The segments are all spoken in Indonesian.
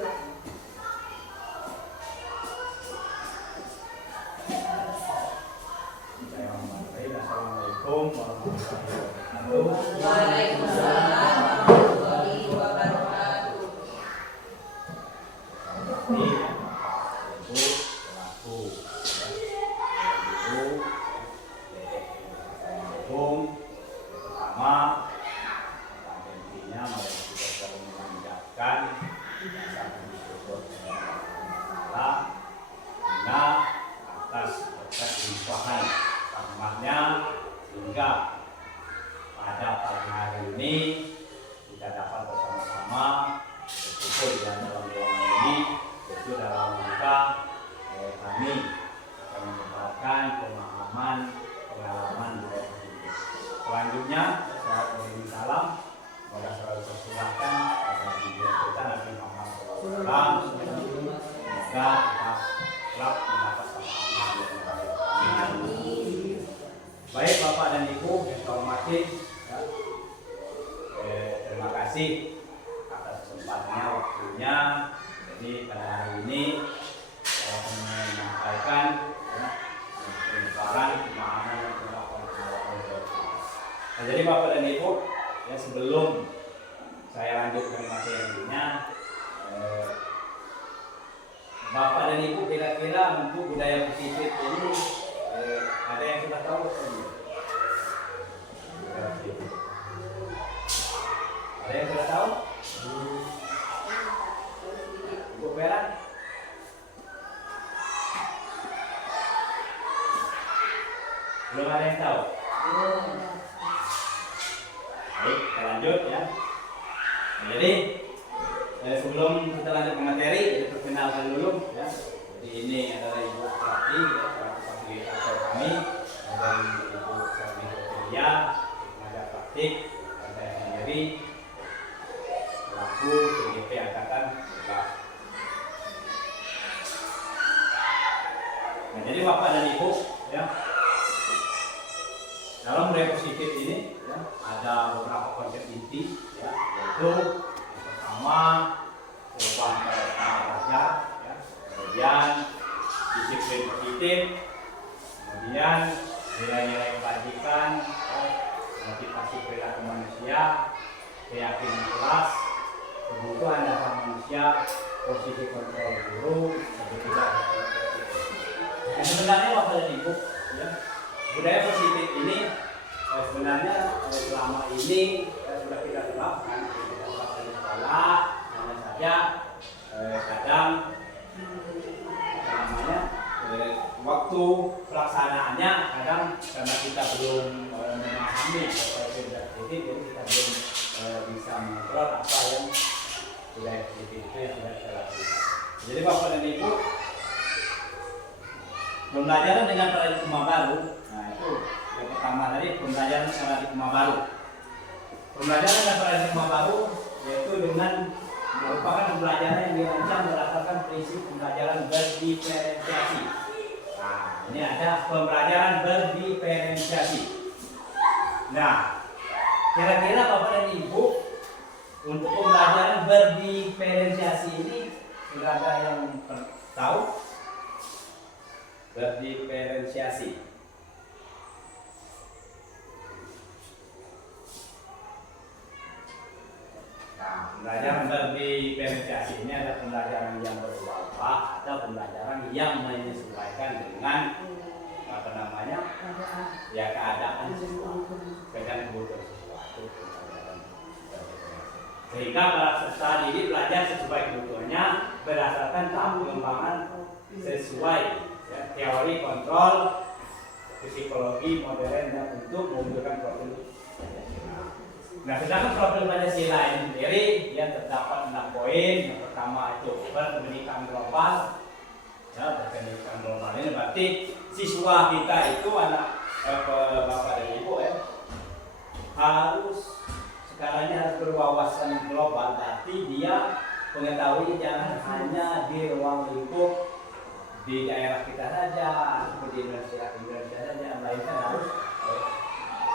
Assalamualaikum warahmatullahi wabarakatuh. Waalaikumsalam warahmatullahi wabarakatuh. Ini Ibu selaku Ibu hukum pertama intinya mari kita saling mengucapkan satu syukur Allah hingga atas berkat limpahan rahmatnya sehingga pada pagi hari ini kita dapat bersama-sama berkumpul di dalam ruangan ini yaitu dalam rangka kami akan menyebarkan pemahaman pengalaman budaya hidup. Selanjutnya saya beri salam semoga selalu tersurahkan pada video kita Nabi Muhammad SAW. Semoga kita kelak mendapat syafaat Nabi. Baik Bapak dan Ibu yang saya hormati, terima kasih atas kesempatannya, waktunya. Jadi pada hari ini saya akan menyampaikan penyebaran pemahaman dan pengalaman. Nah, jadi Bapak dan Ibu, ya sebelum saya lanjutkan materinya, Bapak dan Ibu kira-kira bentuk budaya positif ini ada yang sudah tahu? Ada yang sudah tahu? Ibu Vera? Belum ada yang tahu? Baik, kita lanjut ya. Jadi sebelum kita lanjut ke materi, perkenalkan dulu ya. Jadi ini adalah Ibu Prati, ya, fasilitator kami dari Ibu Prati Soteria, tenaga praktik, dan saya sendiri selaku PGP Angkatan 11. Nah, jadi Bapak dan Ibu ya, dalam budaya positif ini ya, ada beberapa konsep inti ya, yaitu yang pertama perubahan pada belajar ya, kemudian disiplin positif, kemudian nilai-nilai kebajikan ya, motivasi perilaku manusia, keyakinan kelas, kebutuhan dasar manusia, posisi kontrol guru, begitu juga. Nah, sebenarnya Bapak dan Ibu ya, budaya positif ini sebenarnya selama ini sudah kita terapkan di sekolah, hanya saja kadang waktu pelaksanaannya kadang karena kita belum memahami budaya positif, jadi kita belum bisa mengontrol apa yang budaya positif itu yang sudah kita lakukan. Jadi Bapak dan Ibu, pembelajaran dengan paradigma baru, nah itu yang pertama tadi, pembelajaran paradigma baru. Pembelajaran dengan paradigma baru yaitu dengan merupakan pembelajaran yang dirancang berdasarkan prinsip pembelajaran berdiferensiasi. Nah, ini ada pembelajaran berdiferensiasi. Nah, kira-kira Bapak dan Ibu untuk pembelajaran berdiferensiasi ini sudah ada yang tahu? Berdiferensiasi. Nah, pembelajaran berdiferensiasi ini ada pembelajaran yang berubah-ubah, ada pembelajaran yang menyesuaikan dengan apa namanya, ya keadaan sesuatu, dengan kebutuhan sesuatu. Sehingga para peserta didik belajar sesuai kebutuhannya berdasarkan tahap pengembangan sesuai ya, teori kontrol psikologi modern dan untuk mewujudkan profil. Nah, sedangkan profil Pancasila ini sendiri dia terdapat 6 poin. Yang pertama itu berpendidikan global. Ya, berpendidikan global ini berarti siswa kita itu anak Bapak dan Ibu ya, harus sekarang ini harus berwawasan global. Berarti dia mengetahui jangan hanya di ruang lingkup di daerah kita saja, seperti Indonesia saja, melainkan harus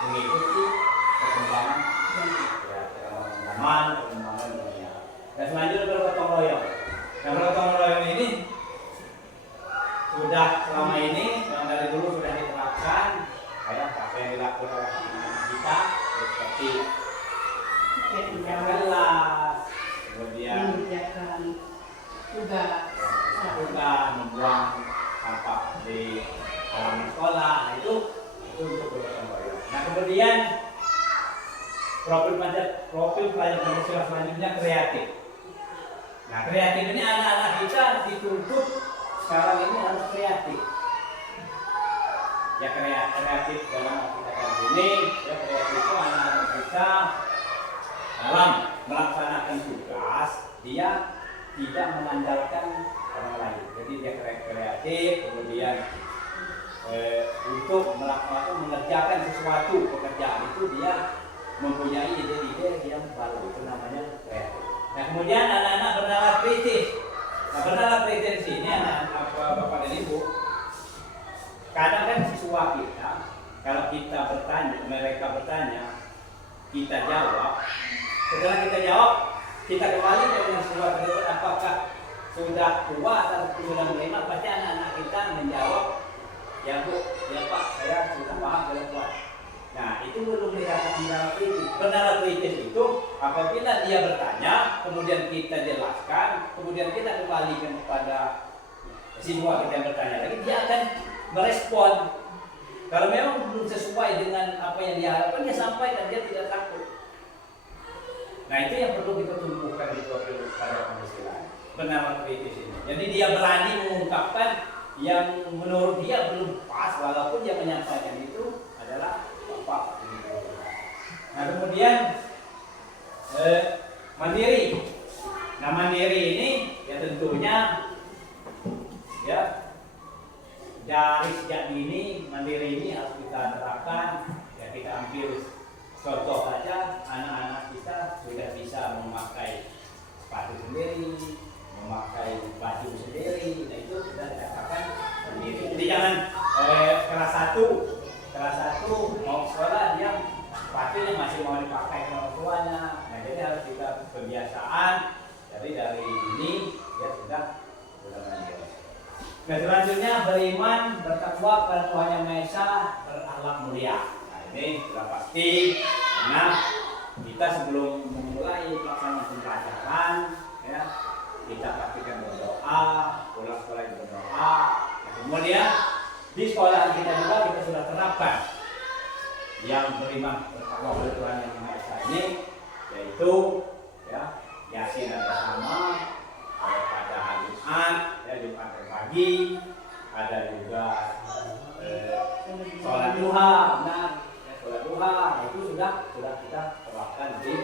mengikuti perkembangan ya, perkembangan zaman, perkembangan dunia. Dan selanjutnya bergotong royong. juga membuang sampah di halaman sekolah. Nah, itu untuk gotong royong. Nah, kemudian profil pelajar Pancasila selanjutnya kreatif. Nah, kreatif ini anak-anak kita dituntut sekarang ini harus kreatif. Ya kreatif dalam arti ini, ya kreatif itu anak-anak kita dalam melaksanakan tugas dia tidak mengandalkan orang lain. Jadi dia kreatif, kemudian untuk mengerjakan sesuatu pekerjaan itu dia mempunyai ide-ide yang baru, itu namanya kreatif. Nah, kemudian anak-anak bernalar kritis. Nah, bernalar kritis ini anak-anak Bapak dan Ibu, kadang kan siswa kita, kalau kita bertanya, mereka bertanya, kita jawab. Setelah kita jawab, kita kembali dengan siswa tersebut, apakah sudah puas atau sudah menerima? Pasti anak-anak kita menjawab, ya Bu, ya Pak, saya sudah paham, sudah puas. Nah, itu belum dikatakan bernalar kritis. Bernalar kritis itu apabila dia bertanya, kemudian kita jelaskan, kemudian kita kembalikan kepada siswa kita yang bertanya lagi, dia akan merespon. Kalau memang belum sesuai dengan apa yang dia harapkan, dia sampaikan, dia tidak takut. Nah, itu yang perlu kita tumbuhkan di profil pada Pancasila. Bernalar kritis ini. Jadi dia berani mengungkapkan yang menurut dia belum pas, walaupun dia menyampaikan itu adalah Bapak. Nah, kemudian mandiri. Nah, mandiri ini ya tentunya ya dari sejak dini mandiri ini harus kita terapkan. Ya, kita ambil contoh saja, anak-anak kita sudah bisa memakai sepatu sendiri, memakai baju sendiri. Nah, itu sudah dikatakan mandiri. Jadi jangan kelas 1 mau sekolah dia sepatunya masih mau dipakai sama tuanya. Nah, jadi harus kita kebiasaan. Jadi dari ini dia sudah mandiri. Nah, selanjutnya beriman, bertakwa kepada Tuhan Yang Maha Esa, berakhlak mulia. Nah, ini sudah pasti karena kita sebelum memulai pelaksanaan pembelajaran, ya, kita pastikan berdoa, pulang sekolah berdoa. Nah, kemudian di sekolah kita juga kita sudah terapkan yang beriman, bertakwa kepada Tuhan Yang Maha Esa ini, yaitu ya Yasin ada sama, pada hari Jumat, ya Jumat pagi, ada juga sholat duha, nah sholat duha itu sudah kita terapkan di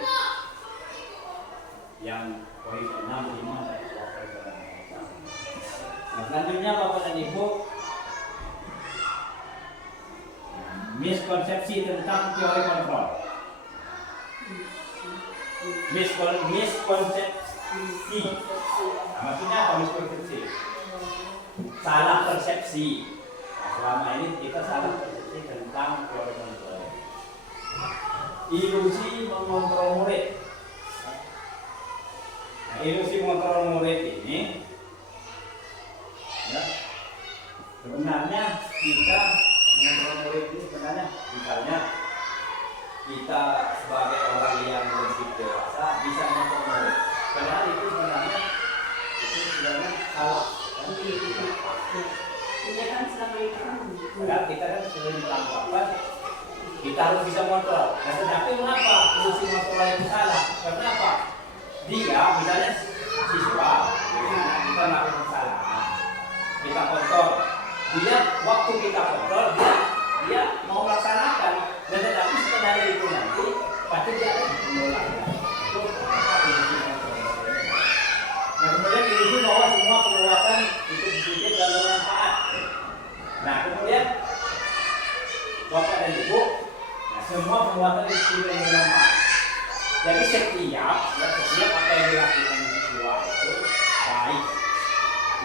yang poin 6, 5 dan 6. Nah, selanjutnya Bapak dan Ibu, miskonsepsi tentang teori kontrol. Miskonsepsi. Nah, maksudnya apa miskonsepsi? Salah persepsi. Nah, selama ini kita salah persepsi tentang teori kontrol. Ilusi mengontrol murid. Nah, ilusi mengontrol murid ini, ya, sebenarnya kita mengontrol murid ini sebenarnya, misalnya kita sebagai orang yang lebih dewasa bisa mengontrol murid. Padahal itu sebenarnya salah. Padahal kita kan sudah ditangkapkan, kita harus bisa kontrol. Nah, tetapi mengapa ilusi kontrol itu salah? Karena apa? Dia misalnya siswa, kita melakukan kesalahan, kita kontrol. Dia waktu kita kontrol, dia mau melaksanakan, dan tetapi setelah itu nanti pasti dia akan menolaknya. Itu ilusi kontrol. Nah, kemudian ilusi bahwa semua perbuatan itu dipikir dan bermanfaat. Nah, kemudian Bapak dan Ibu, nah, semua perbuatan itu dipikir dan bermanfaat. Jadi setiap apa yang dilakukan siswa itu baik,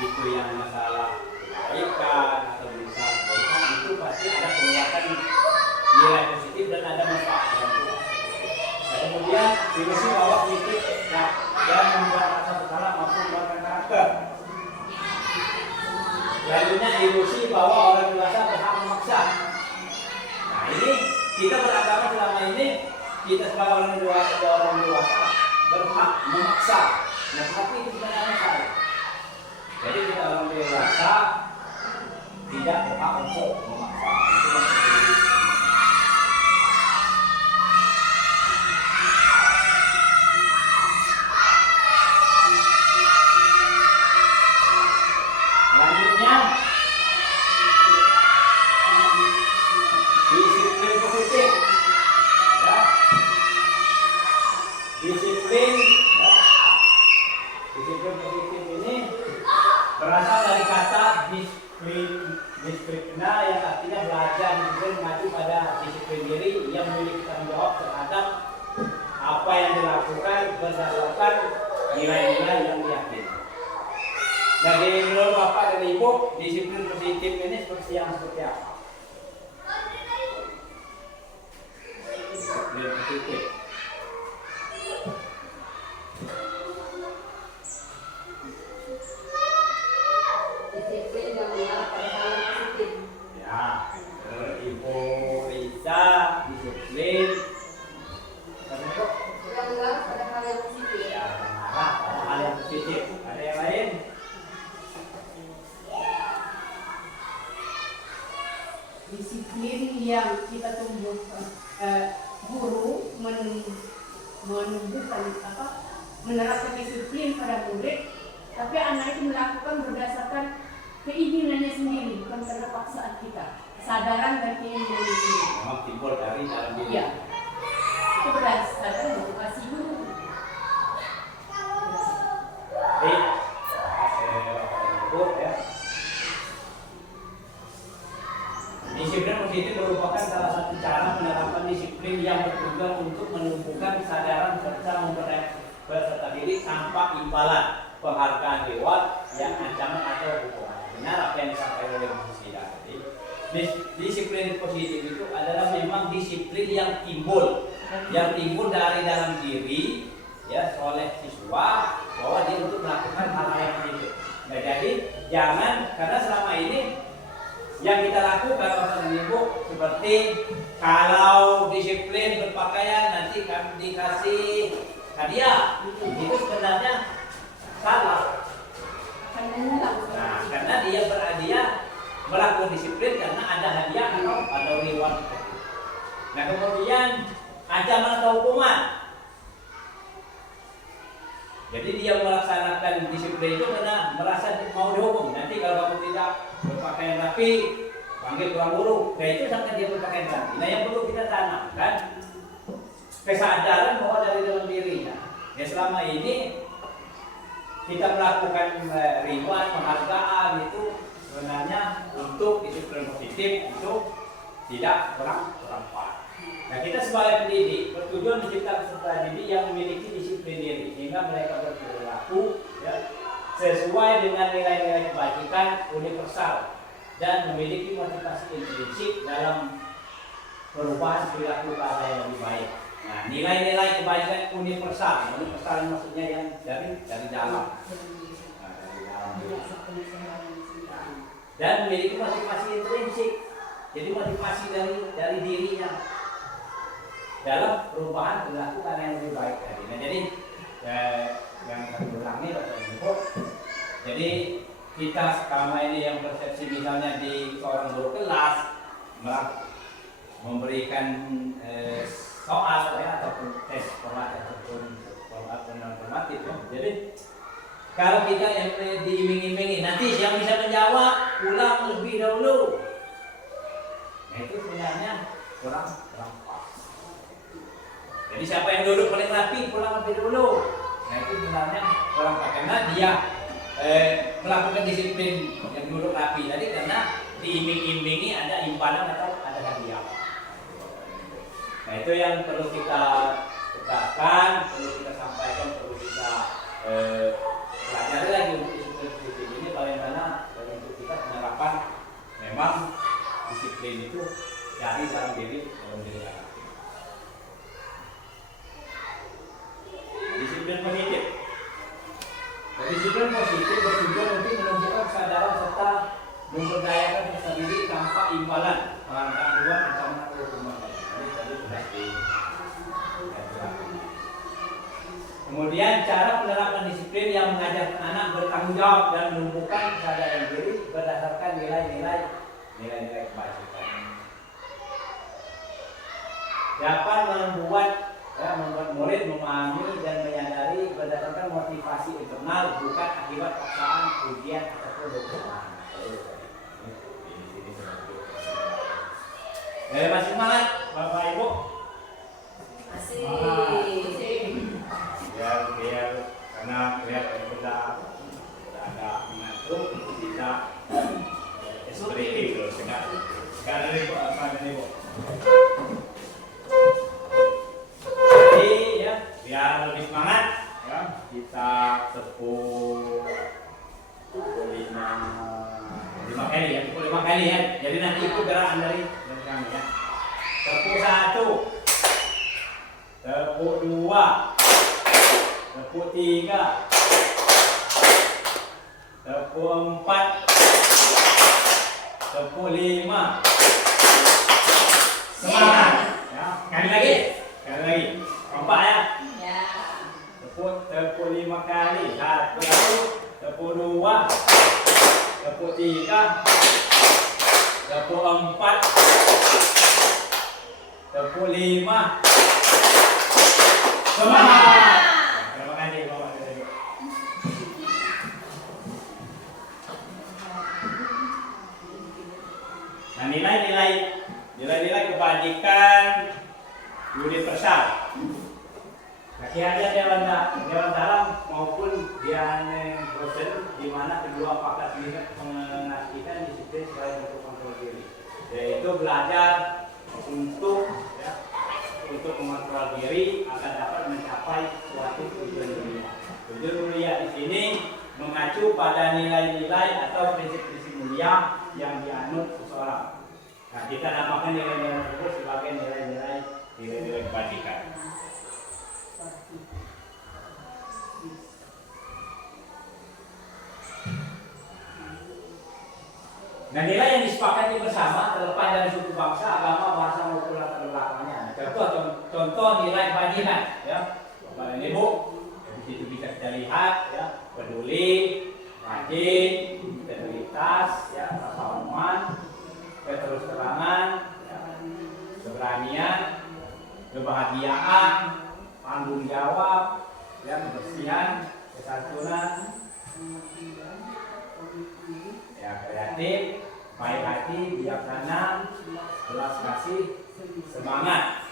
itu yang masalah kebaikan atau berusaha kebaikan, itu pasti ada penguatan nilai positif dan ada manfaat. Nah, kemudian ilusi bahwa kritik dan membuat rasa bersalah maupun membuatkan karakter. Lainnya ilusi bahwa orang dewasa berhak memaksa. Nah, ini kita beragama selama ini, kita sebagai orang dewasa berhak memaksa. Nah, tapi itu sebenarnya salah. tidak berhak untuk memaksa. Itu maksudnya. Selanjutnya, disiplin positif. Ya. Disiplin positif ini berasal dari kata disiplina yang artinya belajar disiplin mengacu pada disiplin diri yang memiliki tanggung jawab terhadap apa yang dilakukan berdasarkan nilai-nilai yang diyakini. Jadi menurut Bapak dan Ibu, disiplin positif ini seperti apa? Disiplin positif. Disiplin yang mengarah pada hal yang positif. Ya, Ibu Risa disiplin. Yang mengarah pada hal yang positif. Ya, mengarah pada hal yang positif. Ada yang lain? Disiplin yang kita tumbuhkan, guru menumbuhkan menerapkan disiplin pada murid, tapi anak itu melakukan berdasarkan keinginannya sendiri, bukan karena paksaan kita, kesadaran dan keinginan sendiri. Memang timbul dari dalam diri. Iya, itu berdasarkan motivasi guru. Baik, Ibu ya. Disiplin positif merupakan salah satu cara menerapkan disiplin yang bertujuan untuk menumbuhkan kesadaran serta memperdayakan peserta diri tanpa imbalan, penghargaan reward, yang ancaman atau hukuman. Benar apa yang disampaikan oleh Bu Sida tadi. Disiplin positif itu adalah memang disiplin yang timbul dari dalam diri ya oleh siswa bahwa dia untuk melakukan hal-hal yang positif. Nah, jadi jangan, karena selama ini yang kita lakukan Bapak dan Ibu seperti kalau disiplin berpakaian nanti kami dikasih hadiah, itu sebenarnya salah. Akan mengulang. Nah, karena dia melakukan disiplin karena ada hadiah atau reward. Nah, kemudian ancaman atau hukuman. Jadi dia melaksanakan disiplin itu karena merasa mau dihukum. Nanti kalau kamu tidak berpakaian rapi, panggil tuan guru. Nah, itu sampai dia berpakaian rapi. Nah, yang perlu kita tanamkan kesadaran bahwa dari dalam dirinya. Ya, selama ini kita melakukan reward, penghargaan itu sebenarnya untuk disiplin positif, untuk tidak kurang part. Nah, kita sebagai pendidik bertujuan menciptakan peserta didik yang memiliki disiplin diri sehingga mereka berperilaku ya, sesuai dengan nilai-nilai kebajikan universal dan memiliki motivasi intrinsik dalam perubahan perilaku ke arah yang lebih baik. Nah, nilai-nilai kebajikan universal maksudnya yang dari dalam. Nah, dari dalam diri. Dan memiliki motivasi intrinsik. Jadi motivasi dari dirinya dalam perubahan perilaku karena yang lebih baik tadi. Nah, jadi yang kami ulangi Bapak Ibu. Jadi kita selama ini yang persepsi misalnya di seorang guru kelas memberikan soal ya ataupun tes formatif ataupun non formatif ya. Jadi kalau kita yang diiming-imingi nanti yang bisa menjawab pulang lebih dahulu. Nah, itu sebenarnya kurang pas. Jadi siapa yang duduk paling rapi pulang lebih dulu. Nah, itu sebenarnya kurang pas karena dia melakukan disiplin yang duduk rapi tadi karena diiming-imingi ada imbalan atau ada hadiah. Nah, itu yang perlu kita tegakkan, perlu kita sampaikan, perlu kita pelajari lagi untuk disiplin ini bagaimana untuk kita penerapan memang disiplin itu dari dalam diri kita. Disiplin positif. Disiplin positif bertujuan untuk menunjukkan kesadaran serta memberdayakan peserta didik tanpa imbalan, penghargaan luar, ancaman atau hukuman. Kemudian cara penerapan disiplin yang mengajarkan anak bertanggung jawab dan menumbuhkan kesadaran diri berdasarkan nilai-nilai nilai-nilai kebajikan. Dapat membuat murid memahami dan menyadari berdasarkan motivasi internal, bukan akibat paksaan, ujian ataupun dorongan. Masih semangat Bapak Ibu? Masih. Biar karena kita ada mengatur tidak seperti itu sekarang ini Ibu. Jadi ya biar lebih semangat ya kita tepuk lima kali ya, tepuk 5 kali ya. Jadi nanti ikut gerakan dari kami ya. Tepuk 1, tepuk 2, tepuk 3, tepuk 4, tepuk 5. Semangat ya. Sekali lagi. Kompak ya. Ya. Tepuk 5 kali. 1, tepuk 2, tepuk 3, tepuk 4, tepuk 5. Semangat. Terima kasih Bapak. Nah, nilai-nilai kebajikan universal. Akhirnya dewan dalam maupun Diane Rosen, di mana kedua pakar ini mengartikan disiplin sebagai bentuk kontrol diri, yaitu belajar untuk mengontrol diri agar dapat mencapai suatu tujuan mulia. Tujuan mulia di sini mengacu pada nilai-nilai atau prinsip-prinsip mulia yang dianut seseorang. Nah, kita namakan nilai-nilai tersebut sebagai nilai-nilai kebajikan. Nah, nilai yang disepakati bersama terlepas dari suku bangsa, agama, bahasa maupun latar belakangnya. Contoh nilai kebajikan, ya, Bapak dan Ibu, di situ bisa kita lihat, ya, peduli, rajin, integritas, ya, rasa aman, keterus-terangan, ya, keberanian, kebahagiaan, tanggung jawab, ya, kebersihan, kesantunan, ya, kreatif, baik hati, bijaksana, belas kasih, semangat.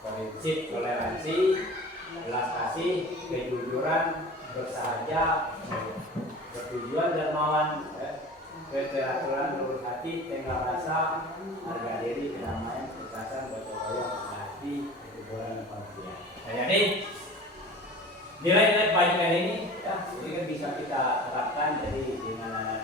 Prinsip toleransi, belas kasih, kejujuran, bersahaja, bertujuan dermawan, keteraturan, lurus hati, tenggang rasa, harga diri, kedamaian, kekerasan, gotong royong, hati, kejujuran, dan pengabdian. Nah, jadi nilai-nilai kebajikan ini, ya, ini kan bisa kita terapkan jadi dengan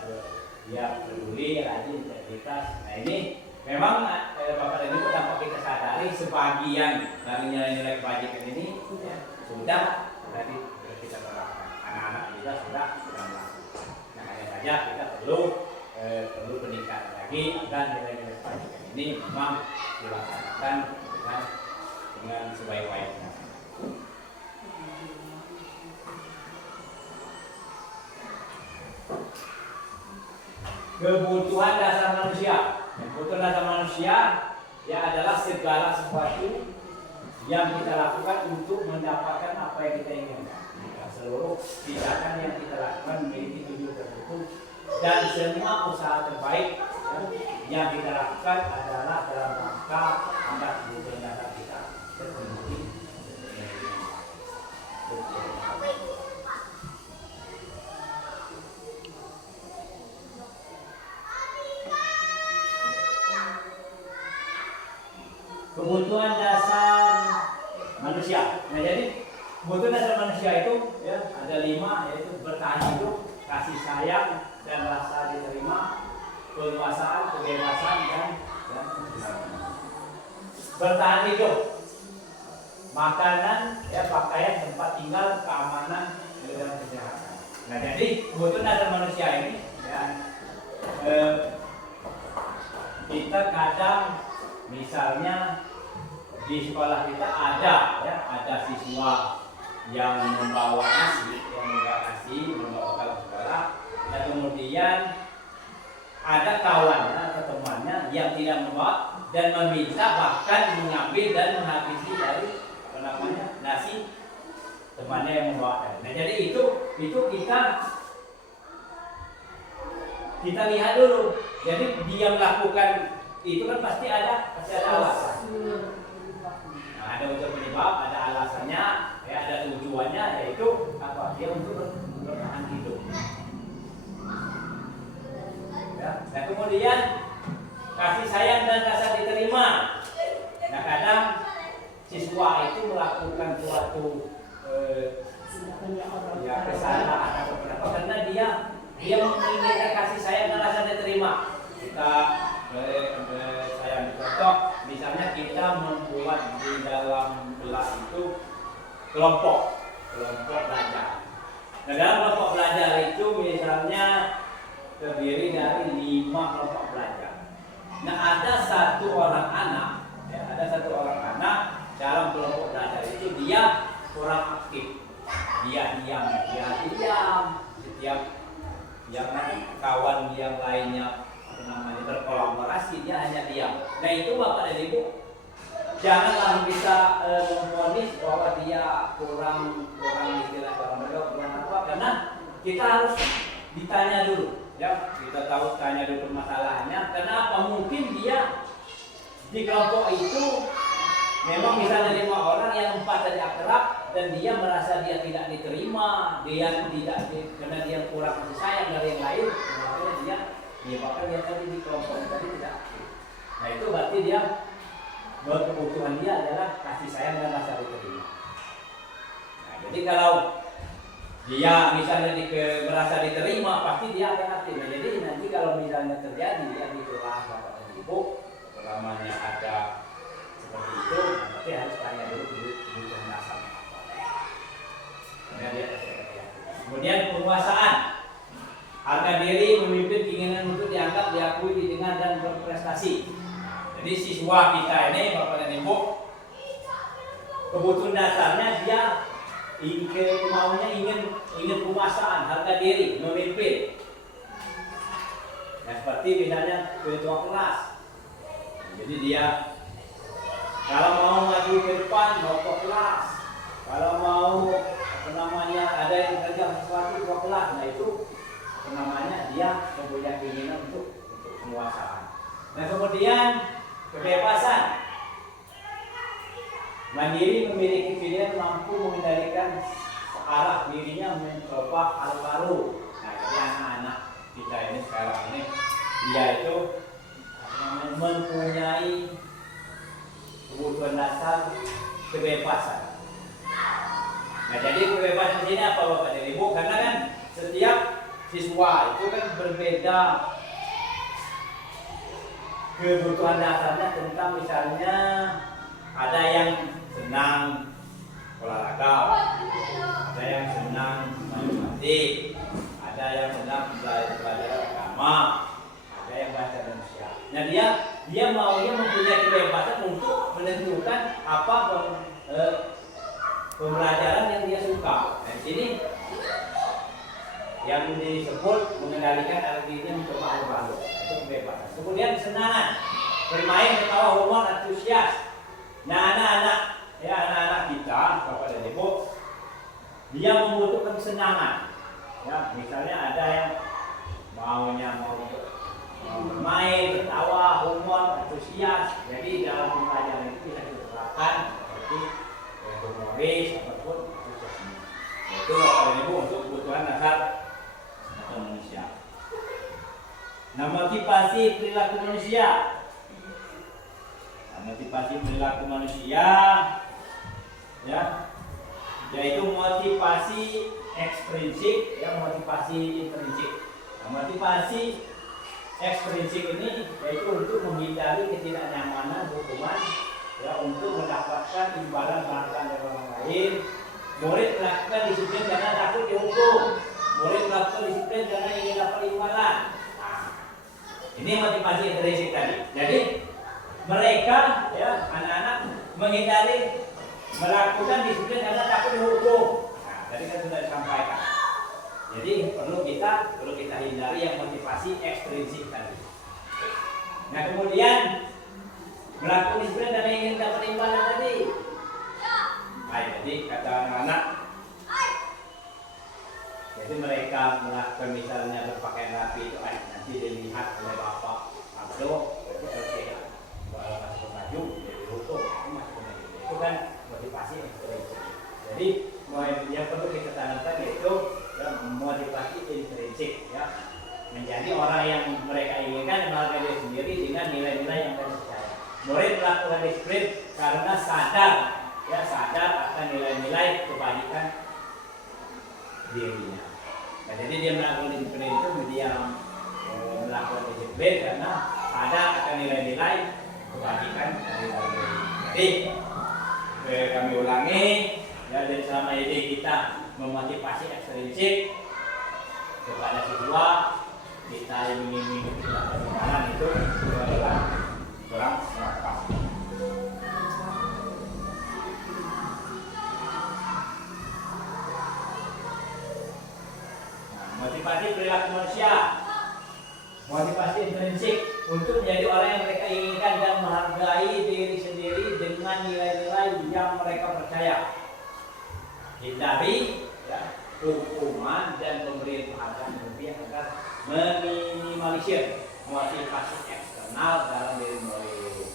dia peduli, rajin, integritas. Nah, ini memang Bapak dan Ibu tanpa kita sadari sebagian dari nilai-nilai kebajikan ini ya, sudah tadi kita terapkan. Anak-anak juga sudah melakukan. Nah, hanya saja kita perlu peningkatan lagi agar nilai-nilai kebajikan ini memang dilaksanakan dengan sebaik-baiknya. Kebutuhan dasar manusia. Kebutuhan dasar manusia ya adalah segala sesuatu yang kita lakukan untuk mendapatkan apa yang kita inginkan. Seluruh tindakan yang kita lakukan memiliki tujuan tertentu dan semua usaha terbaik yang kita lakukan adalah dalam rangka agar kebutuhan dasar kita terpenuhi. Kebutuhan dasar manusia. Nah, jadi kebutuhan dasar manusia itu ya ada 5, yaitu bertahan hidup, kasih sayang dan rasa diterima, keleluasaan, kebebasan dan bertahan hidup, makanan, ya, pakaian, tempat tinggal, keamanan dan kesehatan. Nah, jadi kebutuhan dasar manusia ini ya, kita kadang misalnya di sekolah kita ada siswa yang membawa nasi, membawa kemudian ada kawannya atau temannya yang tidak membawa dan meminta bahkan mengambil dan menghabisi dari apa namanya nasi temannya yang membawa. Nah jadi itu kita lihat dulu. Jadi dia melakukan itu kan pasti ada alasan. Nah, ada unsur penyebab, ada alasannya, ya ada tujuannya, yaitu apa? Dia untuk bertahan hidup. Ya. Nah kemudian kasih sayang dan rasa diterima. Nah kadang siswa itu melakukan suatu kesalahan atau kenapa? Karena dia menginginkan kasih sayang dan rasa diterima. Kita saya contoh, misalnya kita membuat di dalam kelas itu kelompok belajar. Nah dalam kelompok belajar itu misalnya terdiri dari 5 kelompok belajar. Nah ada satu orang anak dalam kelompok belajar itu dia kurang aktif, dia diam, setiap yang kawan yang lainnya berkolaborasi dia hanya diam. Nah itu Bapak dan Ibu janganlah kita memvonis bahwa dia kurang istilah kurang apa, karena kita harus ditanya dulu. Ya, kita tahu tanya dulu permasalahannya. Kenapa mungkin dia di kelompok itu memang misalnya 5 orang yang 4 tadi akrab dan dia merasa dia tidak diterima, karena dia kurang kasih sayang dari yang lain, makanya bahkan dia tadi di kelompok tadi tidak aktif. Nah itu berarti dia kebutuhan dia adalah kasih sayang dan rasa diterima. Nah jadi kalau dia misalnya merasa diterima, pasti dia akan aktif. Nah, jadi nanti kalau misalnya terjadi dia di kelas Bapak dan Ibu, umpamanya ada seperti itu, nanti harus tanya dulu kebutuhan dasar. Kemudian penguasaan, harga diri, memimpin, keinginan untuk dianggap, diakui, didengar dan berprestasi. Jadi siswa kita ini Bapak dan Ibu, kebutuhan dasarnya dia maunya ingin penguasaan, harga diri, memimpin. Nah, seperti misalnya ketua kelas. Jadi dia kalau mau maju ke depan, mau ke kelas. Kalau mau ada yang kerja sesuatu ketua kelas, nah itu dia mempunyai keinginan untuk penguasaan. Nah kemudian kebebasan. Mandiri, memiliki pilihan, mampu mengendalikan arah dirinya, mencoba hal baru. Nah, jadi anak-anak kita ini sekarang ini dia itu mempunyai kebutuhan dasar kebebasan. Nah, jadi kebebasan di sini apa Bapak dan Ibu? Karena kan setiap siswa itu kan berbeda kebutuhan dasarnya, tentang misalnya ada yang senang olahraga, ada yang senang matematik, ada yang senang belajar agama, ada yang bahasa Indonesia. Nah dia maunya mempunyai kebebasan untuk menentukan apa pembelajaran yang dia suka. Nah di sini yang disebut mengendalikan dirinya untuk hal baru, itu kebebasan. Kemudian kesenangan, bermain, ketawa, humor, antusias. Nah anak-anak kita, Bapak dan Ibu, dia membutuhkan kesenangan. Ya, misalnya ada yang mau bermain, ketawa, humor, antusias. Jadi dalam pembelajaran itu bisa diterapkan seperti humoris ataupun antusiasme. Itu Bapak dan Ibu untuk kebutuhan dasar manusia. Nah, motivasi perilaku manusia. Motivasi perilaku manusia, ya, yaitu motivasi ekstrinsik, ya, motivasi intrinsik. Nah, motivasi ekstrinsik ini yaitu untuk menghindari ketidaknyamanan hukuman, ya, untuk mendapatkan imbalan penghargaan dari orang lain. Murid melakukan disiplin karena takut dihukum. Murid melakukan disiplin karena ingin dapat imbalan. Nah, ini motivasi intrinsik tadi. Jadi mereka, ya, anak-anak menghindari melakukan disiplin karena takut dihukum. Nah, tadi kan sudah disampaikan. Jadi perlu kita hindari yang motivasi ekstrinsik tadi. Nah kemudian melakukan disiplin dan ingin dapat imbalan tadi. Baik, jadi kata anak-anak, jadi mereka melakukan misalnya berpakaian rapi itu nanti dilihat oleh bapak atau itu LPA masuk baju jadi hukum itu kan motivasi ekstrinsik. Jadi yang perlu kita tanamkan yaitu ya, motivasi intrinsik ya, menjadi orang yang mereka inginkan menghargai diri sendiri dengan nilai-nilai yang mereka percaya. Murid melakukan disiplin karena sadar akan nilai-nilai kebajikan dirinya. Nah, jadi dia melakukan disiplin itu dia melakukan disiplin karena sadar akan nilai-nilai kebajikan dari dirinya. Jadi kami ulangi ya, dari selama ini kita memotivasi ekstrinsik kepada siswa kita yang ingin perjalanan itu adalah kurang serakah. Motivasi perilaku manusia, motivasi intrinsik untuk menjadi orang yang mereka inginkan dan menghargai diri sendiri dengan nilai-nilai yang mereka percaya. Hindari ya, hukuman dan pemberian penghargaan berlebihan agar meminimalisir motivasi eksternal dalam diri murid.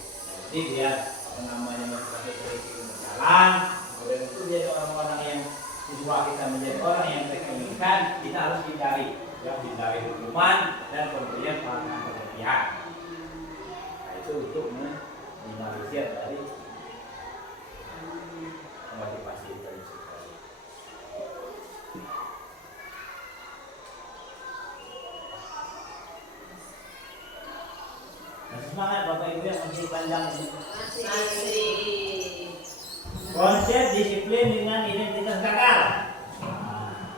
Jadi biar motivasi intrinsik berjalan, kemudian itu menjadi orang-orang yang siswa kita menjadi orang yang mereka inginkan, kita harus hindari hukuman dan pemberian penghargaan berlebihan. Nah, itu untuk meminimalisir dari motivasi intrinsik. Semangat Bapak Ibu yang masih panjang ini. Konsep disiplin dengan identitas kakak.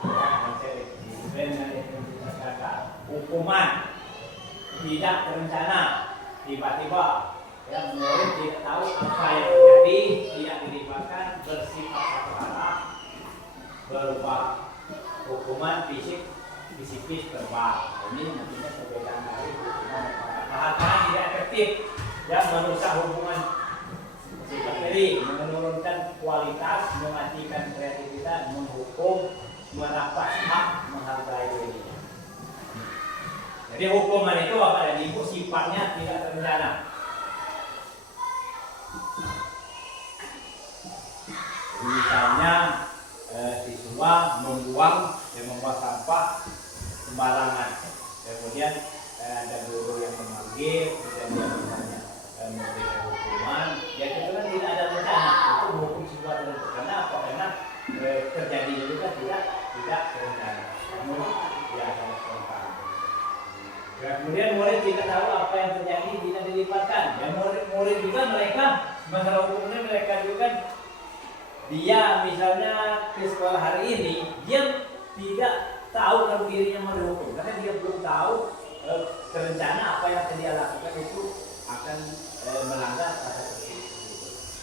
Konsep disiplin dengan identitas kakak. Hukuman tidak terencana, tiba-tiba yang murid tidak tahu apa yang terjadi, tidak dilibatkan, bersifat satu arah, berupa hukuman fisik, psikis, verbal. Ini nantinya perbedaan dari hukuman hal-hal tidak efektif yang merusak hubungan sifat diri, menurunkan kualitas, mematikan kreativitas, menghukum, merampas hak, menghargai dirinya. Jadi hukuman itu Bapak dan Ibu sifatnya tidak terencana. Misalnya siswa membuang sampah sembarangan, kemudian ada guru yang memanggil, kemudian dia misalnya memberikan hukuman, ya itu kan tidak ada rencana, itu menghukum siswa dengan rencana apa karena terjadi juga tidak terencana, namun dia akan spontan. Kemudian murid tidak tahu apa yang terjadi, tidak dilibatkan. Ya murid juga mereka masalah hukumnya mereka juga dia misalnya ke sekolah hari ini dia tidak tahu kalau dirinya mau dihukum karena dia belum tahu terencana apa yang akan dia lakukan itu akan melanggar asas tertib.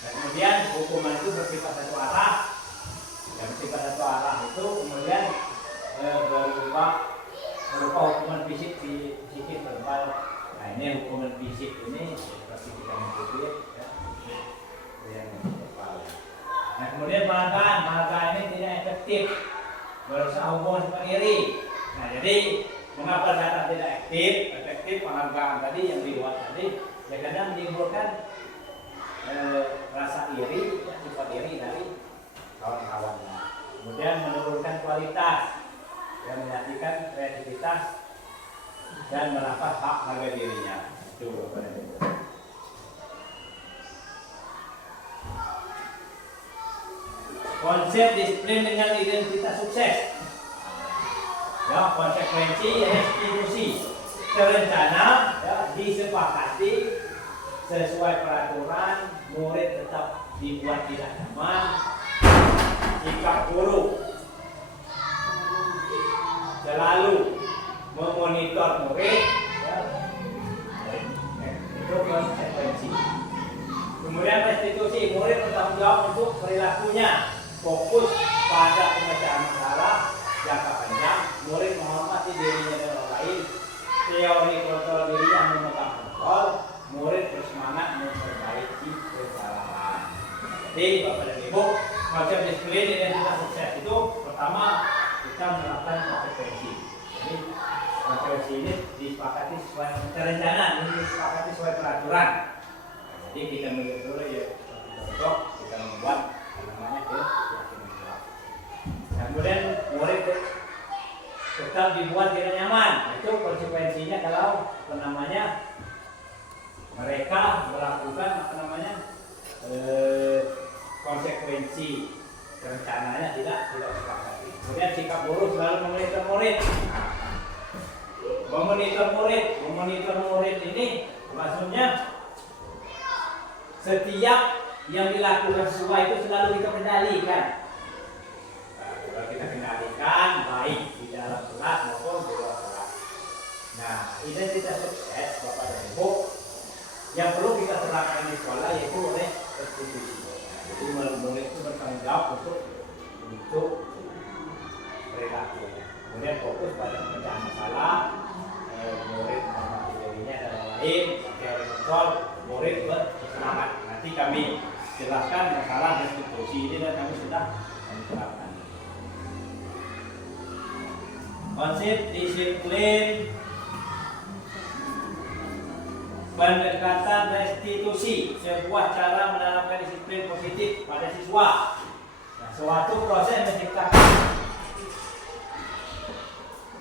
Dan kemudian hukuman itu bersifat satu arah, yang bersifat satu arah itu kemudian berupa hukuman fisik, psikis, verbal. Nah ini hukuman fisik ini seperti kita mengikuti ya, yang verbal. Nah kemudian penghargaan ini tidak efektif, merusak hubungan sifat diri. Nah jadi mengapa data tidak efektif penghargaan tadi yang dibuat tadi? Ya kadang menimbulkan rasa iri, ya, sifat iri dari kawan-kawannya. Kemudian menurunkan kualitas, yang menyatikan kreativitas dan merampas hak harga dirinya. Itu konsep disiplin dengan identitas sukses. Ya, konsekuensi restitusi terencana ya, disepakati sesuai peraturan, murid tetap dibuat tidak nyaman, sikap guru selalu memonitor murid ya, itu konsekuensi. Kemudian restitusi, murid bertanggung jawab untuk perilakunya, fokus pada pemecahan masalah jangka panjang, murid menghormati dirinya dan orang lain, teori kontrol diri yang memegang kontrol, murid bersemangat memperbaiki kesalahan. Jadi Bapak dan Ibu, konsep disiplin identitas sukses itu pertama kita menerapkan konsekuensi. Jadi konsekuensi ini disepakati sesuai rencana, ini disepakati sesuai peraturan. Jadi kita melihat dulu ya, kita membuat namanya keyakinan. Kemudian murid tetap dibuat tidak nyaman. Itu konsekuensinya kalau mereka melakukan konsekuensi rencananya tidak disepakati. Kemudian sikap guru selalu memonitor murid. Memonitor murid ini maksudnya setiap yang dilakukan sesuai itu selalu kita kendalikan. Kalau kita kendalikan baik di dalam kelas maupun di luar kelas. Nah, identitas sukses Bapak dan Ibu yang perlu kita terapkan di sekolah yaitu oleh restitusi. Jadi murid itu bertanggung jawab untuk perilaku. Kemudian fokus pada pemecahan masalah, murid menghormati dirinya dan orang lain, teori kontrol, murid bersemangat. Nanti kami jelaskan masalah restitusi ini dan kami sudah menerapkan. Konsep disiplin pendekatan restitusi, sebuah cara menanamkan disiplin positif pada siswa. Nah, suatu proses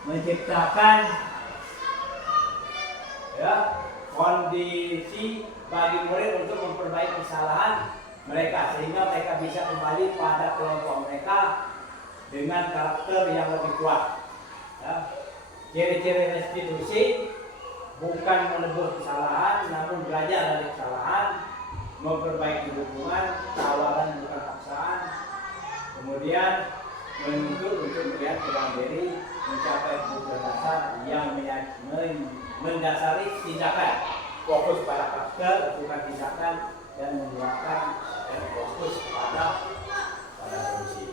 menciptakan kondisi bagi murid untuk memperbaiki kesalahan mereka sehingga mereka bisa kembali pada kelompok mereka dengan karakter yang lebih kuat. Ciri-ciri restitusi bukan menebus kesalahan, namun belajar dari kesalahan, memperbaiki hubungan, tawaran bukan paksaan, kemudian menuntut untuk melihat peluang diri, mencapai tujuan dasar yang mendasari tindakan, fokus pada karakter, bukan tindakan, dan membuatkan fokus pada solusi.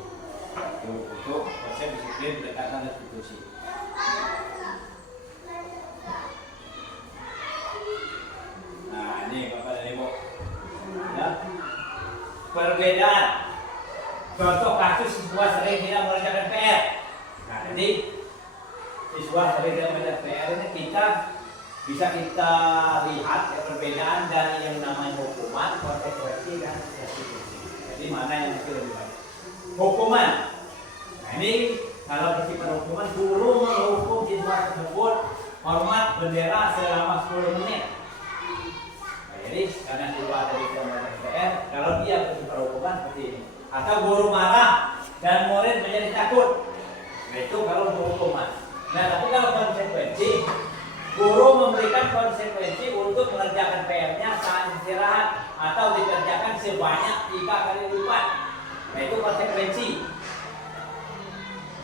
Untuk konsep disiplin pendekatan restitusi. Nah, ini Bapak dan Ibu. Ya. Perbedaan. Contoh kasus siswa sering tidak mengerjakan PR. Nah, jadi siswa sering tidak mengerjakan PR ini bisa kita lihat perbedaan dari yang namanya hukuman, konsekuensi dan restitusi. Jadi mana yang lebih baik? Hukuman. Nah, ini kalau bersifat hukuman, guru menghukum siswa tersebut hormat bendera selama 10 menit. Jadi karena siswa tadi tidak PR, kalau dia bersifat hukuman seperti ini, atau guru marah dan murid menjadi takut, nah, itu kalau hukuman. Nah, tapi kalau konsekuensi, guru memberikan konsekuensi untuk mengerjakan PR-nya saat istirahat atau dikerjakan sebanyak 3 kali lipat. Nah, itu konsekuensi.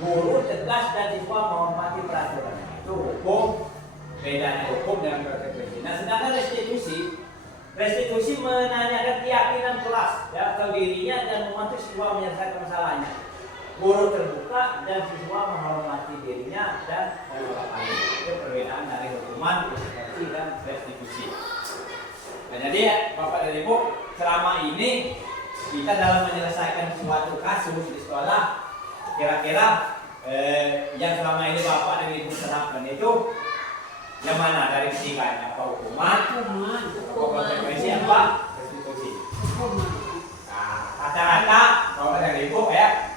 Guru tegas dan siswa menghormati peraturan. Itu hukum. Bedanya hukum dengan konsekuensi. Nah, sedangkan restitusi menanyakan keyakinan kelas atau dirinya dan membantu siswa menyelesaikan masalahnya. Guru terbuka dan siswa menghormati dirinya dan orang lain. Itu perbedaan dari hukuman, konsekuensi dan restitusi. Nah, jadi Bapak dan Ibu, selama ini kita dalam menyelesaikan suatu kasus di sekolah, kira-kira yang selama ini Bapak dan Ibu terapkan itu yang mana dari ketiganya? Apa hukuman? Apa konsekuensi? Apa restitusi? Nah, rata-rata Bapak dan Ibu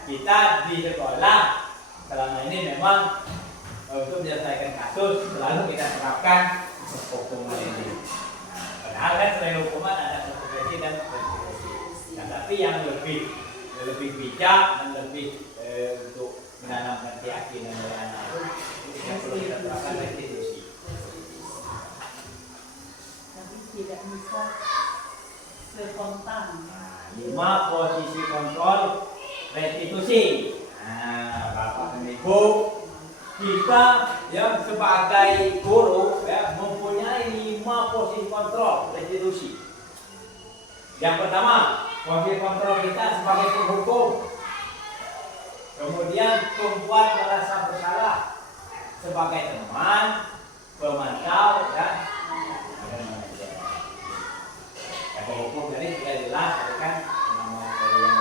kita di sekolah selama ini memang untuk menyelesaikan kasus selalu kita terapkan hukuman ini. Padahal kan selain hukuman ada konsekuensi dan restitusi. Nah, tapi yang lebih bijak dan lebih untuk menanamkan keyakinan dari anak itu yang perlu kita terapkan restitusi. Tapi tidak bisa spontan. 5 posisi kontrol restitusi. Nah, Bapak dan Ibu, kita yang sebagai guru mempunyai 5 posisi kontrol restitusi. Yang pertama, posisi kontrol kita sebagai penghukum. Kemudian perempuan merasa bersalah sebagai teman, pemantau, dan manajer. Ya, hukum tadi sudah jelas kan, nama dari yang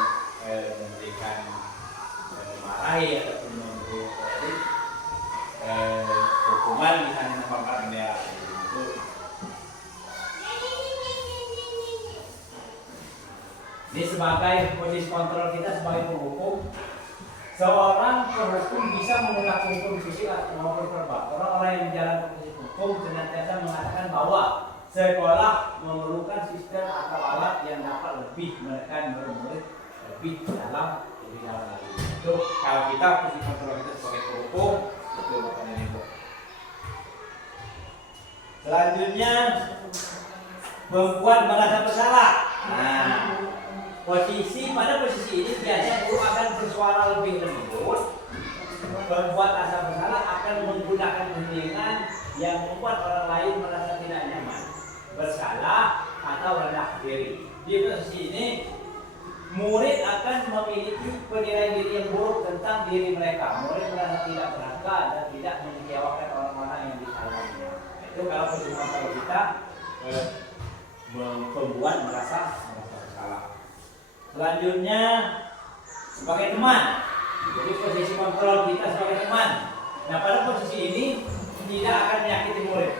memberikan memarahi ataupun memberi hukuman misalnya membakar bendera itu. Ini sebagai posisi kontrol kita sebagai penghukum. Seorang penghukum bisa menggunakan hukum fisik maupun verbal. Orang-orang yang menjalankan posisi hukum senantiasa mengatakan bahwa sekolah memerlukan sistem atau alat yang dapat lebih menekan murid-murid lebih dalam lagi. Itu kalau kita posisi kontrol kita sebagai penghukum itu bukan itu. Selanjutnya perempuan merasa bersalah. Nah, pada posisi ini biasanya guru akan bersuara lebih lembut. Perempuan rasa bersalah akan menggunakan keheningan yang membuat orang lain merasa tidak nyaman, bersalah atau rendah diri. Di posisi ini murid akan memiliki penilaian diri yang buruk tentang diri mereka. Murid merasa tidak berharga dan tidak mengecewakan orang-orang yang disayanginya. Itu kalau perjuangan kalau kita membuat merasa bersalah. Selanjutnya sebagai teman. Jadi posisi kontrol kita sebagai teman. Nah, pada posisi ini tidak akan menyakiti murid,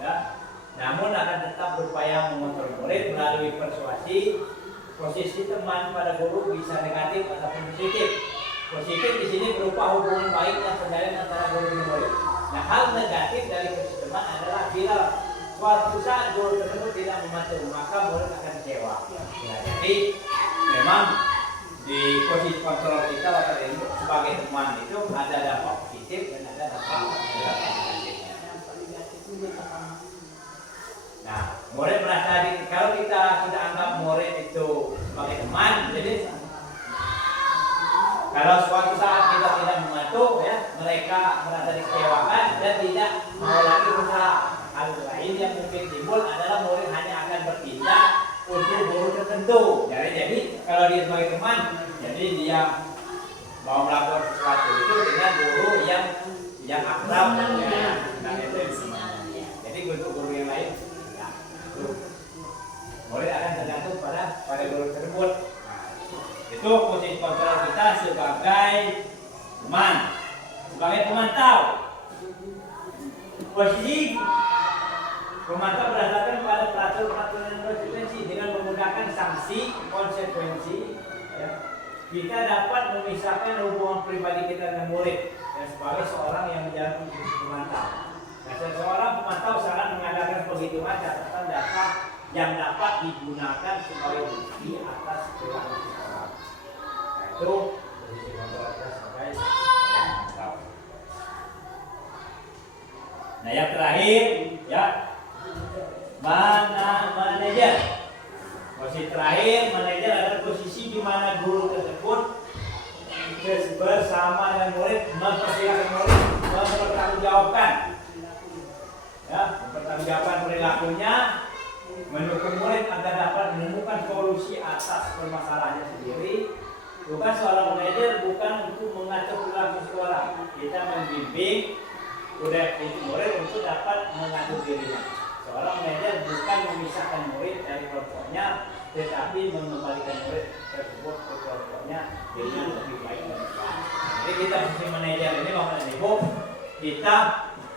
ya. Namun akan tetap berupaya mengontrol murid melalui persuasi. Posisi teman pada guru bisa negatif ataupun positif. Positif di sini berupa hubungan baik dan terjalin antara guru dan murid. Nah, hal negatif dari posisi teman adalah bila suatu saat guru tersebut tidak membantu, maka murid akan kecewa. Nah, jadi memang di posisi kontrol kita sebagai teman itu ada dampak positif dan ada dampak negatif. Nah, murid merasa kalau kita sudah anggap murid itu sebagai teman, jadi kalau suatu saat kita tidak membantu, ya mereka merasa dikecewakan dan tidak mau lagi berusaha. Hal lain yang mungkin timbul adalah murid hanya akan bertindak untuk guru tertentu. Jadi kalau dia sebagai teman, jadi dia mau melakukan sesuatu itu dengan guru yang akrab, jadi untuk guru yang lain, murid akan tergantung pada guru tersebut. Itu posisi kontrol kita sebagai teman, sebagai pemantau. Posisi pemantau berdasarkan pada peraturan konsekuensi dengan menggunakan sanksi konsekuensi. Ya. Kita dapat memisahkan hubungan pribadi kita dengan murid dan sebagai seorang yang menjalankan fungsi pemantau. Nah, seorang pemantau sangat mengadakan penghitungan catatan data yang dapat digunakan sebagai bukti atas perilaku seseorang. Nah, itu posisi kontrol kita sebagai pemantau. Nah, yang terakhir, ya, manajer. Posisi terakhir, manajer adalah posisi di mana guru tersebut bersama dengan murid mempersilakan murid mempertanggungjawabkan, ya, mempertanggungjawabkan perilakunya, mendukung murid agar dapat menemukan solusi atas permasalahannya sendiri. Bukan seorang manajer bukan untuk mengatur perilaku sekolah. Kita membimbing murid untuk dapat mengatur dirinya. Seorang manajer bukan memisahkan murid dari kelompoknya, tetapi mengembalikan murid tersebut ke kelompoknya dengan lebih baik dan baik. Jadi kita fungsi manajer ini Bapak dan Ibu, kita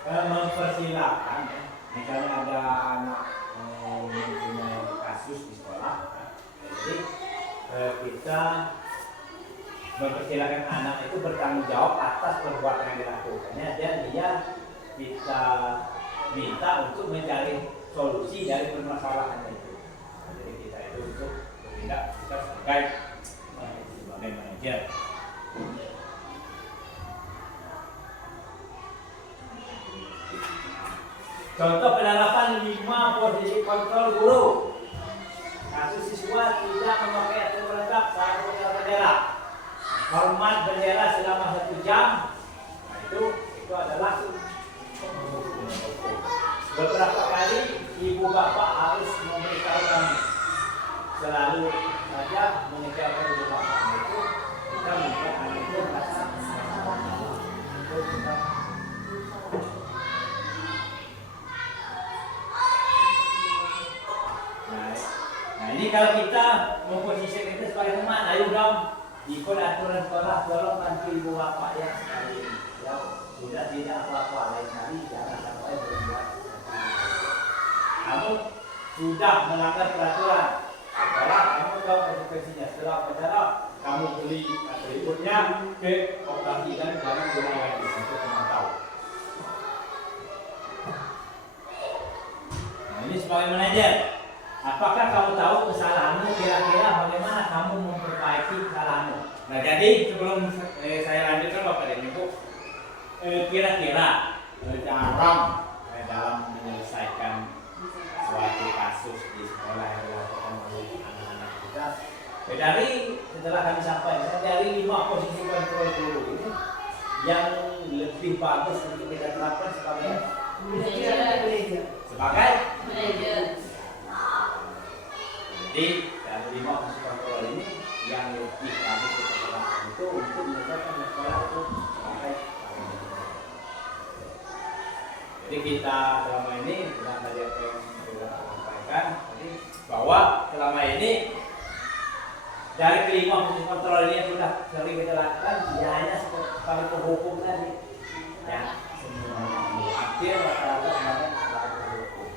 mempersilahkan, misalnya ada anak mempunyai kasus di sekolah, jadi kita mempersilahkan anak itu bertanggung jawab atas perbuatan yang dilakukannya dan dia kita minta untuk mencari solusi dari permasalahan itu. Jadi kita itu untuk bertindak kita sebagai manajer. Contoh penerapan 5 posisi kontrol guru. Kasus siswa tidak memakai atribut lengkap saat mengenal bendera. Hormat bendera selama 1 jam. Nah, itu adalah beberapa kali ibu bapak harus memberitahu kami. Selalu saja mengecewakan ibu bapak itu kita membuat anak itu merasa ayo dong ikut aturan sekolah, tolong bantu ibu bapak ya sekali ini. Ya, sudah tidak apa-apa lain kali jangan sampai berbuat. Kamu sudah melanggar peraturan sekolah, kamu tahu konsekuensinya. Setelah upacara kamu beli atributnya ke operasi dan jangan guna lagi untuk memantau. Nah, ini sebagai manajer, apakah kamu tahu kesalahanmu, kira-kira bagaimana kamu memperbaiki kesalahanmu? Nah, jadi sebelum saya lanjutkan Bapak dan Ibu, kira-kira dalam menyelesaikan suatu kasus di sekolah yang dilakukan oleh anak-anak kita, dari setelah kami sampaikan dari 5 posisi kontrol guru ini yang lebih bagus untuk kita terapkan sebagai manajer. Jadi dari 5 posisi kontrol ini yang lebih bagus kita terapkan itu untuk menyelesaikan sekolah itu sebagai jadi kita selama ini dengan tadi apa yang sudah sampaikan tadi bahwa selama ini dari kelima fungsi kontrol ini yang sudah sering kita lakukan tidak hanya sebagai penghukum tadi ya, semuanya hampir rata-rata semuanya sebagai penghukum.